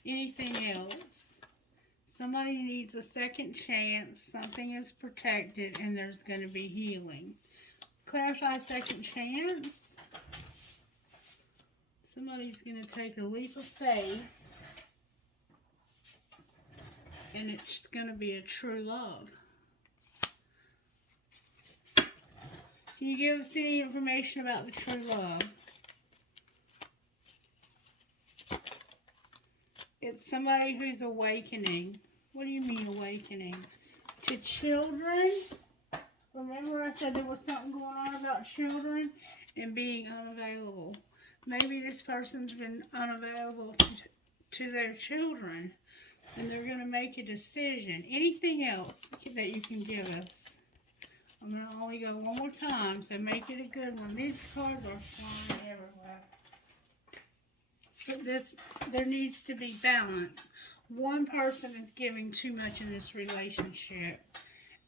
Anything else? Somebody needs a second chance. Something is protected and there's going to be healing. Clarify second chance. Somebody's going to take a leap of faith. And it's going to be a true love. Can you give us any information about the true love? It's somebody who's awakening. What do you mean awakening? To children? Remember I said there was something going on about children and being unavailable. Maybe this person's been unavailable to their children. And they're going to make a decision. Anything else that you can give us? I'm going to only go one more time, so make it a good one. These cards are flying everywhere. So there needs to be balance. One person is giving too much in this relationship,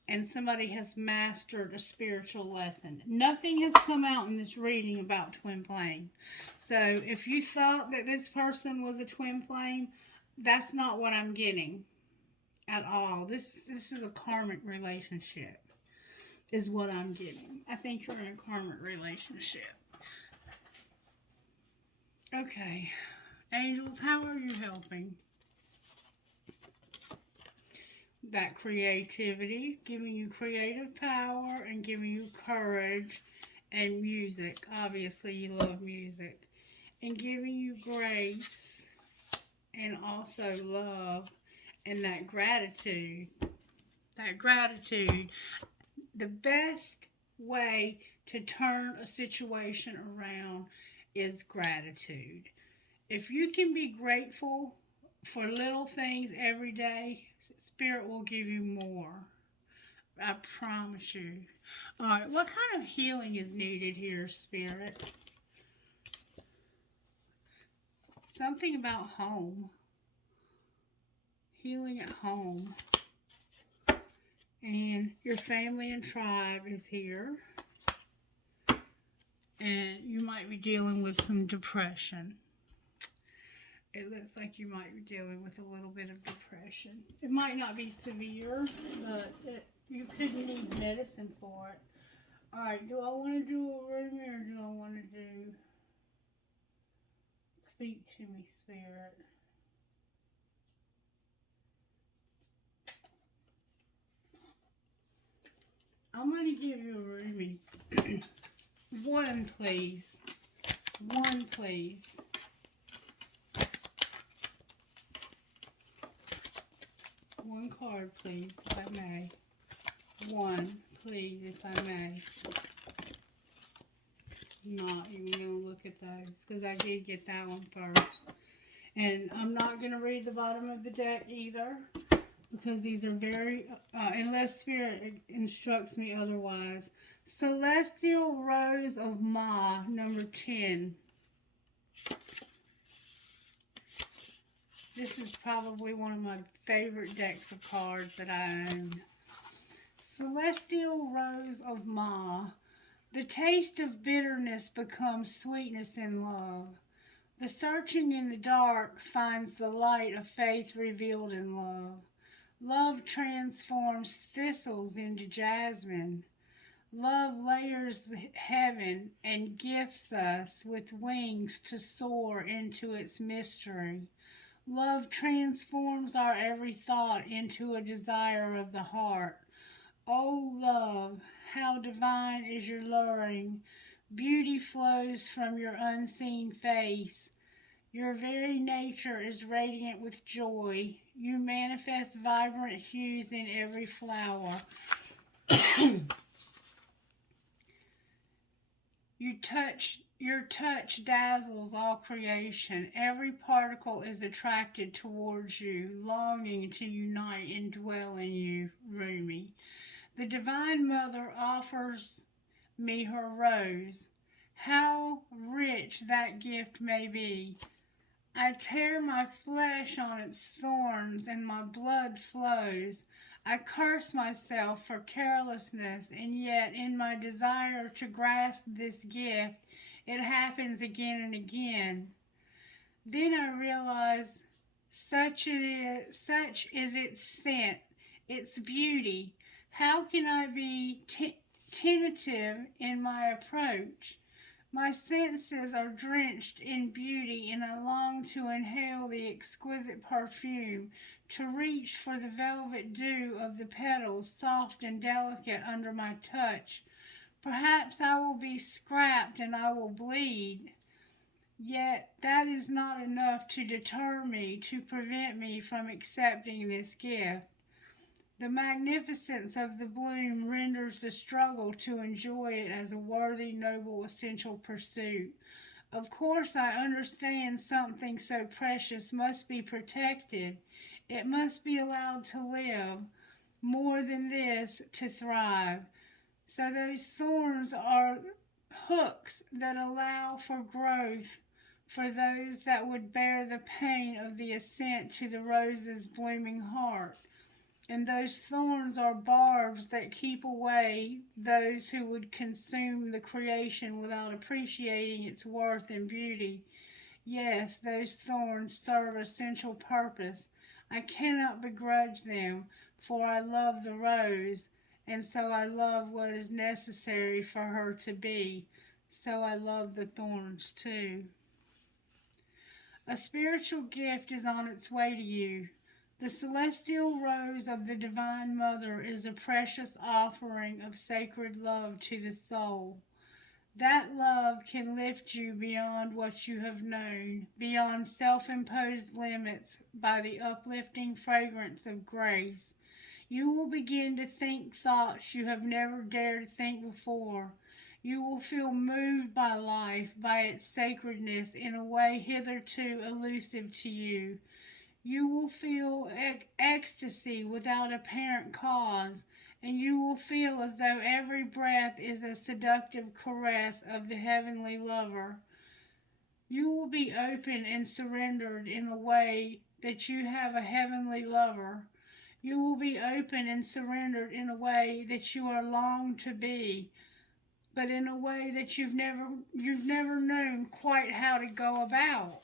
and somebody has mastered a spiritual lesson. Nothing has come out in this reading about twin flame. So if you thought that this person was a twin flame, that's not what I'm getting at all. This is a karmic relationship, is what I'm getting. I think you're in a karmic relationship. Okay. Angels, how are you helping? That creativity, giving you creative power and giving you courage and music. Obviously, you love music. And giving you grace and also love and that gratitude. That gratitude. The best way to turn a situation around is gratitude. If you can be grateful for little things every day, Spirit will give you more. I promise you. Alright, what kind of healing is needed here, Spirit? Something about home. Healing at home. And your family and tribe is here. And you might be dealing with some depression. It looks like you might be dealing with a little bit of depression. It might not be severe, but you could need medicine for it. Alright, do I want to do a reading or do I want to do... Speak to me, Spirit. I'm going to give you a reading. One, please. One, please. One card, please, if I may. One, please, if I may. I'm not even going to look at those because I did get that one first. And I'm not going to read the bottom of the deck either because these are very, unless Spirit instructs me otherwise. Celestial Rose of Ma, number 10. This is probably one of my favorite decks of cards that I own. Celestial Rose of Ma. The taste of bitterness becomes sweetness in love. The searching in the dark finds the light of faith revealed in love. Love transforms thistles into jasmine. Love layers heaven and gifts us with wings to soar into its mystery. Love transforms our every thought into a desire of the heart. O love, how divine is your luring! Beauty flows from your unseen face. Your very nature is radiant with joy. You manifest vibrant hues in every flower. Your touch dazzles all creation. Every particle is attracted towards you, longing to unite and dwell in you, Rumi. The Divine Mother offers me her rose. How rich that gift may be! I tear my flesh on its thorns, and my blood flows. I curse myself for carelessness, and yet in my desire to grasp this gift, it happens again and again. Then I realize such is its scent, its beauty. How can I be tentative in my approach? My senses are drenched in beauty, and I long to inhale the exquisite perfume, to reach for the velvet dew of the petals, soft and delicate under my touch. Perhaps I will be scrapped and I will bleed. Yet that is not enough to deter me, to prevent me from accepting this gift. The magnificence of the bloom renders the struggle to enjoy it as a worthy, noble, essential pursuit. Of course, I understand something so precious must be protected. It must be allowed to live. More than this, to thrive. So those thorns are hooks that allow for growth for those that would bear the pain of the ascent to the rose's blooming heart. And those thorns are barbs that keep away those who would consume the creation without appreciating its worth and beauty. Yes, those thorns serve essential purpose. I cannot begrudge them, for I love the rose, and so I love what is necessary for her to be. So I love the thorns too. A spiritual gift is on its way to you. The celestial rose of the Divine Mother is a precious offering of sacred love to the soul. That love can lift you beyond what you have known, beyond self-imposed limits by the uplifting fragrance of grace. You will begin to think thoughts you have never dared to think before. You will feel moved by life, by its sacredness in a way hitherto elusive to you. You will feel ecstasy without apparent cause, and you will feel as though every breath is a seductive caress of the heavenly lover. You will be open and surrendered in a way that you have a heavenly lover. You will be open and surrendered in a way that you are longed to be, but in a way that you've never known quite how to go about.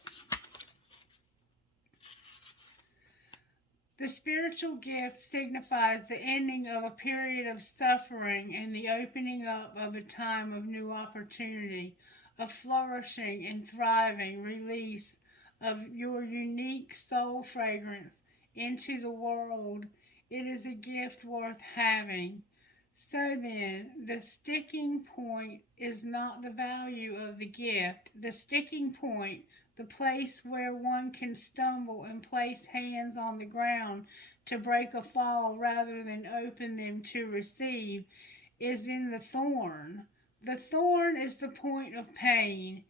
The spiritual gift signifies the ending of a period of suffering and the opening up of a time of new opportunity, of flourishing and thriving release of your unique soul fragrance into the world. It is a gift worth having. So then, the sticking point is not the value of the gift. The sticking point, the place where one can stumble and place hands on the ground to break a fall rather than open them to receive, is in the thorn. The thorn is the point of pain.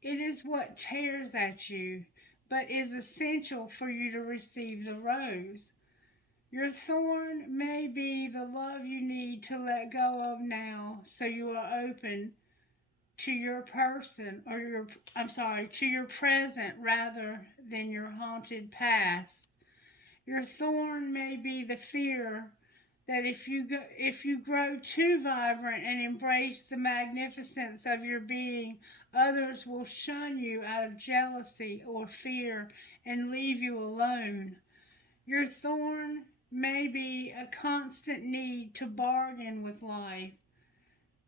It is what tears at you, but is essential for you to receive the rose. Your thorn may be the love you need to let go of now, so you are open to your to your present rather than your haunted past. Your thorn may be the fear that if you grow too vibrant and embrace the magnificence of your being, others will shun you out of jealousy or fear and leave you alone. Your thorn may be a constant need to bargain with life,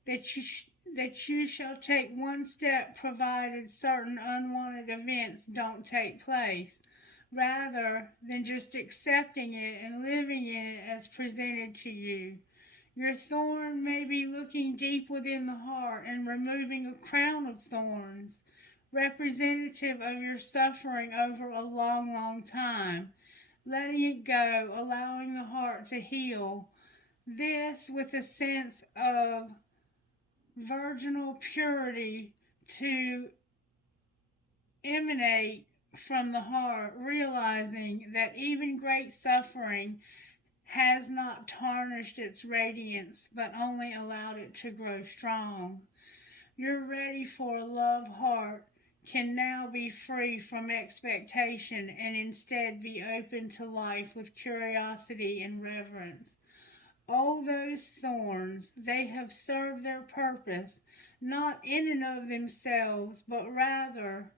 that you shall take one step provided certain unwanted events don't take place, rather than just accepting it and living in it as presented to you. Your thorn may be looking deep within the heart and removing a crown of thorns, representative of your suffering over a long, long time, letting it go, allowing the heart to heal. This with a sense of virginal purity to emanate from the heart, realizing that even great suffering has not tarnished its radiance, but only allowed it to grow strong. Your ready for a love heart can now be free from expectation and instead be open to life with curiosity and reverence. All those thorns, they have served their purpose, not in and of themselves, but rather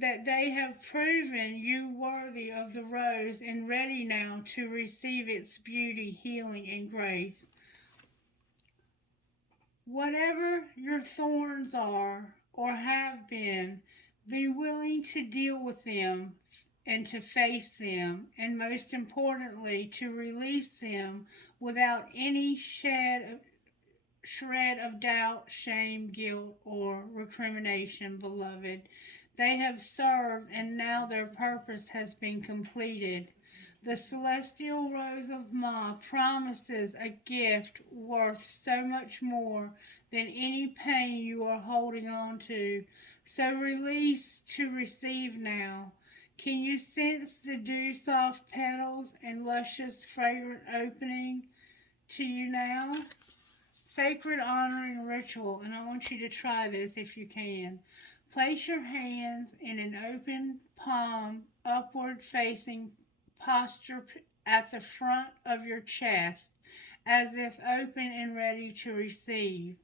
that they have proven you worthy of the rose and ready now to receive its beauty, healing, and grace. Whatever your thorns are or have been, be willing to deal with them and to face them, and most importantly, to release them without any shred of doubt, shame, guilt, or recrimination, beloved. They have served, and now their purpose has been completed. The celestial rose of Ma promises a gift worth so much more than any pain you are holding on to. So release to receive now. Can you sense the dew soft petals and luscious fragrant opening to you now? Sacred honoring ritual, and I want you to try this if you can. Place your hands in an open palm, upward facing posture at the front of your chest, as if open and ready to receive,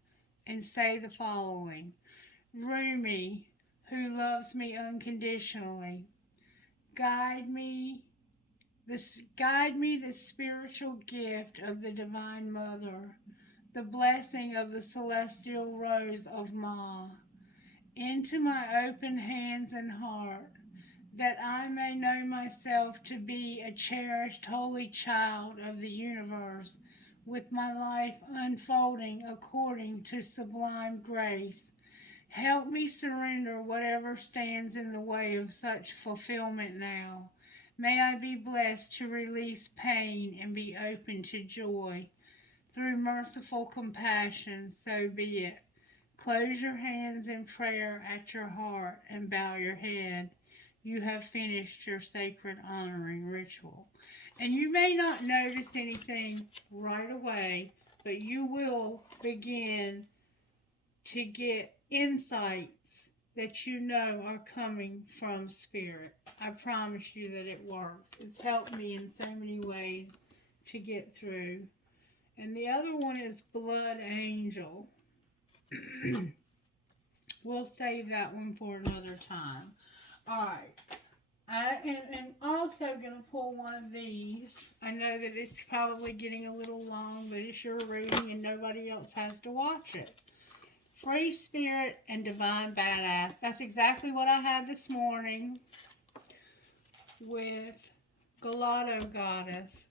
and say the following: Rumi, who loves me unconditionally, guide me the spiritual gift of the Divine Mother, the blessing of the celestial rose of Ma, into my open hands and heart, that I may know myself to be a cherished holy child of the universe, with my life unfolding according to sublime grace. Help me surrender whatever stands in the way of such fulfillment now. May I be blessed to release pain and be open to joy. Through merciful compassion, so be it. Close your hands in prayer at your heart and bow your head. You have finished your sacred honoring ritual. And you may not notice anything right away, but you will begin to get insights that you know are coming from Spirit. I promise you that it works. It's helped me in so many ways to get through. And the other one is Blood Angel. We'll save that one for another time. Alright. I am also going to pull one of these. I know that it's probably getting a little long, but it's your reading and nobody else has to watch it. Free Spirit and Divine Badass. That's exactly what I had this morning with Galato Goddess.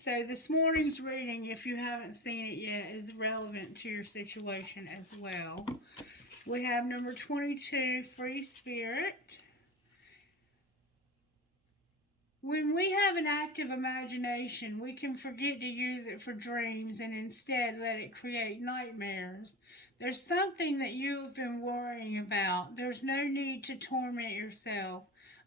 So this morning's reading, if you haven't seen it yet, is relevant to your situation as well. We have number 22, Free Spirit. When we have an active imagination, we can forget to use it for dreams and instead let it create nightmares. There's something that you have been worrying about. There's no need to torment yourself.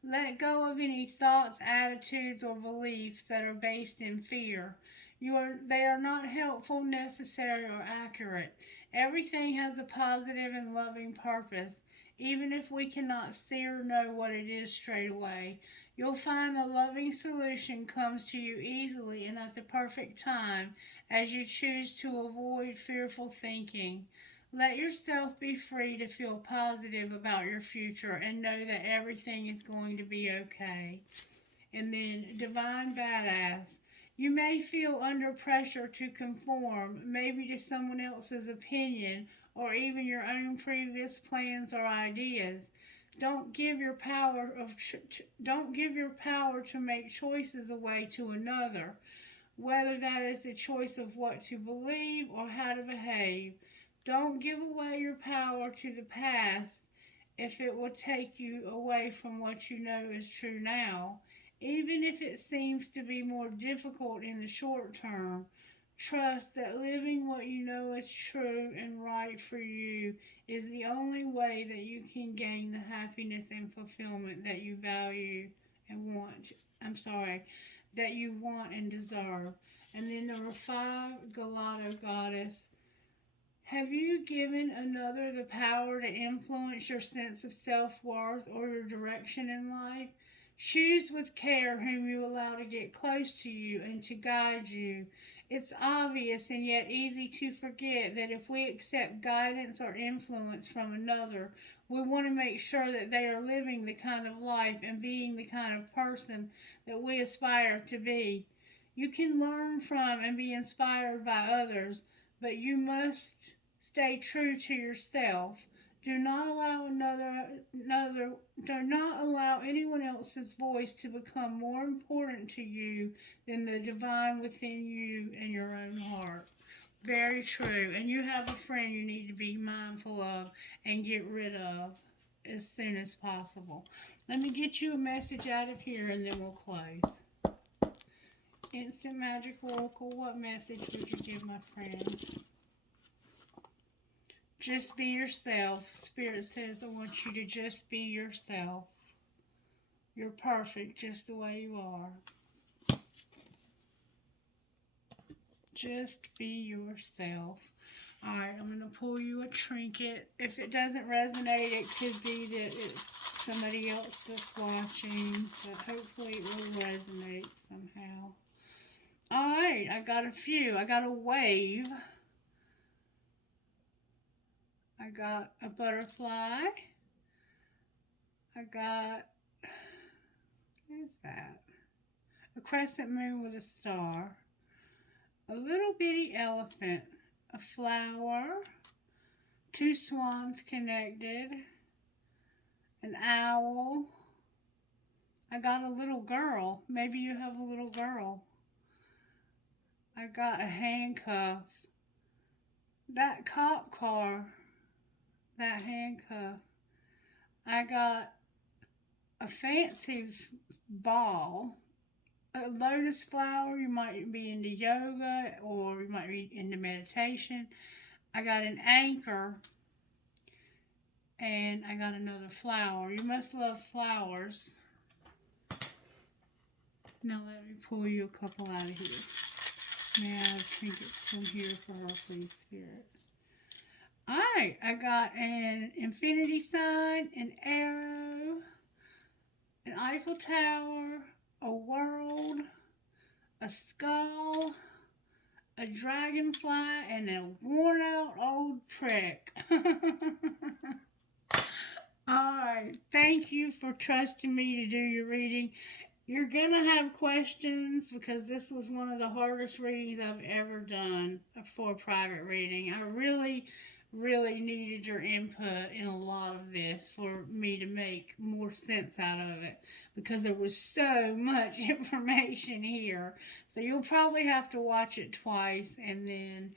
Let go of any thoughts, attitudes, or beliefs that are based in fear. They are not helpful, necessary, or accurate. Everything has a positive and loving purpose. even if we cannot see or know what it is straight away. You'll find the loving solution comes to you easily and at the perfect time as you choose to avoid fearful thinking. Let yourself be free to feel positive about your future and know that everything is going to be okay. And then Divine Badass. You may feel under pressure to conform, maybe to someone else's opinion or even your own previous plans or ideas. Don't give your power to make choices away to another, whether that is the choice of what to believe or how to behave. Don't give away your power to the past if it will take you away from what you know is true now. Even if it seems to be more difficult in the short term, trust that living what you know is true and right for you is the only way that you can gain the happiness and fulfillment that you value and want. I'm sorry, that you want and deserve. And then number 5, Gelato Goddess. Have you given another the power to influence your sense of self worth or your direction in life? Choose with care whom you allow to get close to you and to guide you. It's obvious and yet easy to forget that if we accept guidance or influence from another, we want to make sure that they are living the kind of life and being the kind of person that we aspire to be. You can learn from and be inspired by others, but you must stay true to yourself. Do not allow do not allow anyone else's voice to become more important to you than the divine within you and your own heart. Very true. And you have a friend you need to be mindful of and get rid of as soon as possible. Let me get you a message out of here and then we'll close. Instant Magic Oracle, what message would you give my friend? Just be yourself. Spirit says I want you to just be yourself. You're perfect just the way you are. Just be yourself. Alright, I'm going to pull you a trinket. If it doesn't resonate, it could be that it's somebody else that's watching, but hopefully it will resonate somehow. Alright, I got a few. I got a wave. I got a butterfly. I got, where's that? A crescent moon with a star. A little bitty elephant. A flower. 2 swans connected. An owl. I got a little girl. Maybe you have a little girl. I got a handcuff. That cop car. That handcuff. I got a fancy ball. A lotus flower. You might be into yoga or you might be into meditation. I got an anchor. And I got another flower. You must love flowers. Now let me pull you a couple out of here. May I have trinkets from here for her, please, Spirit. Alright, I got an infinity sign, an arrow, an Eiffel Tower, a world, a skull, a dragonfly, and a worn out old prick. Alright, thank you for trusting me to do your reading. You're going to have questions because this was one of the hardest readings I've ever done for a private reading. I really needed your input in a lot of this for me to make more sense out of it because there was so much information here. So you'll probably have to watch it twice, and then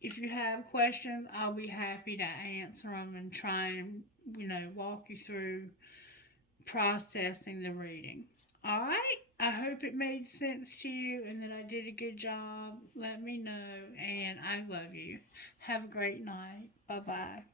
if you have questions, I'll be happy to answer them and try and, walk you through processing the reading. All right, I hope it made sense to you and that I did a good job. Let me know, and I love you. Have a great night. Bye-bye.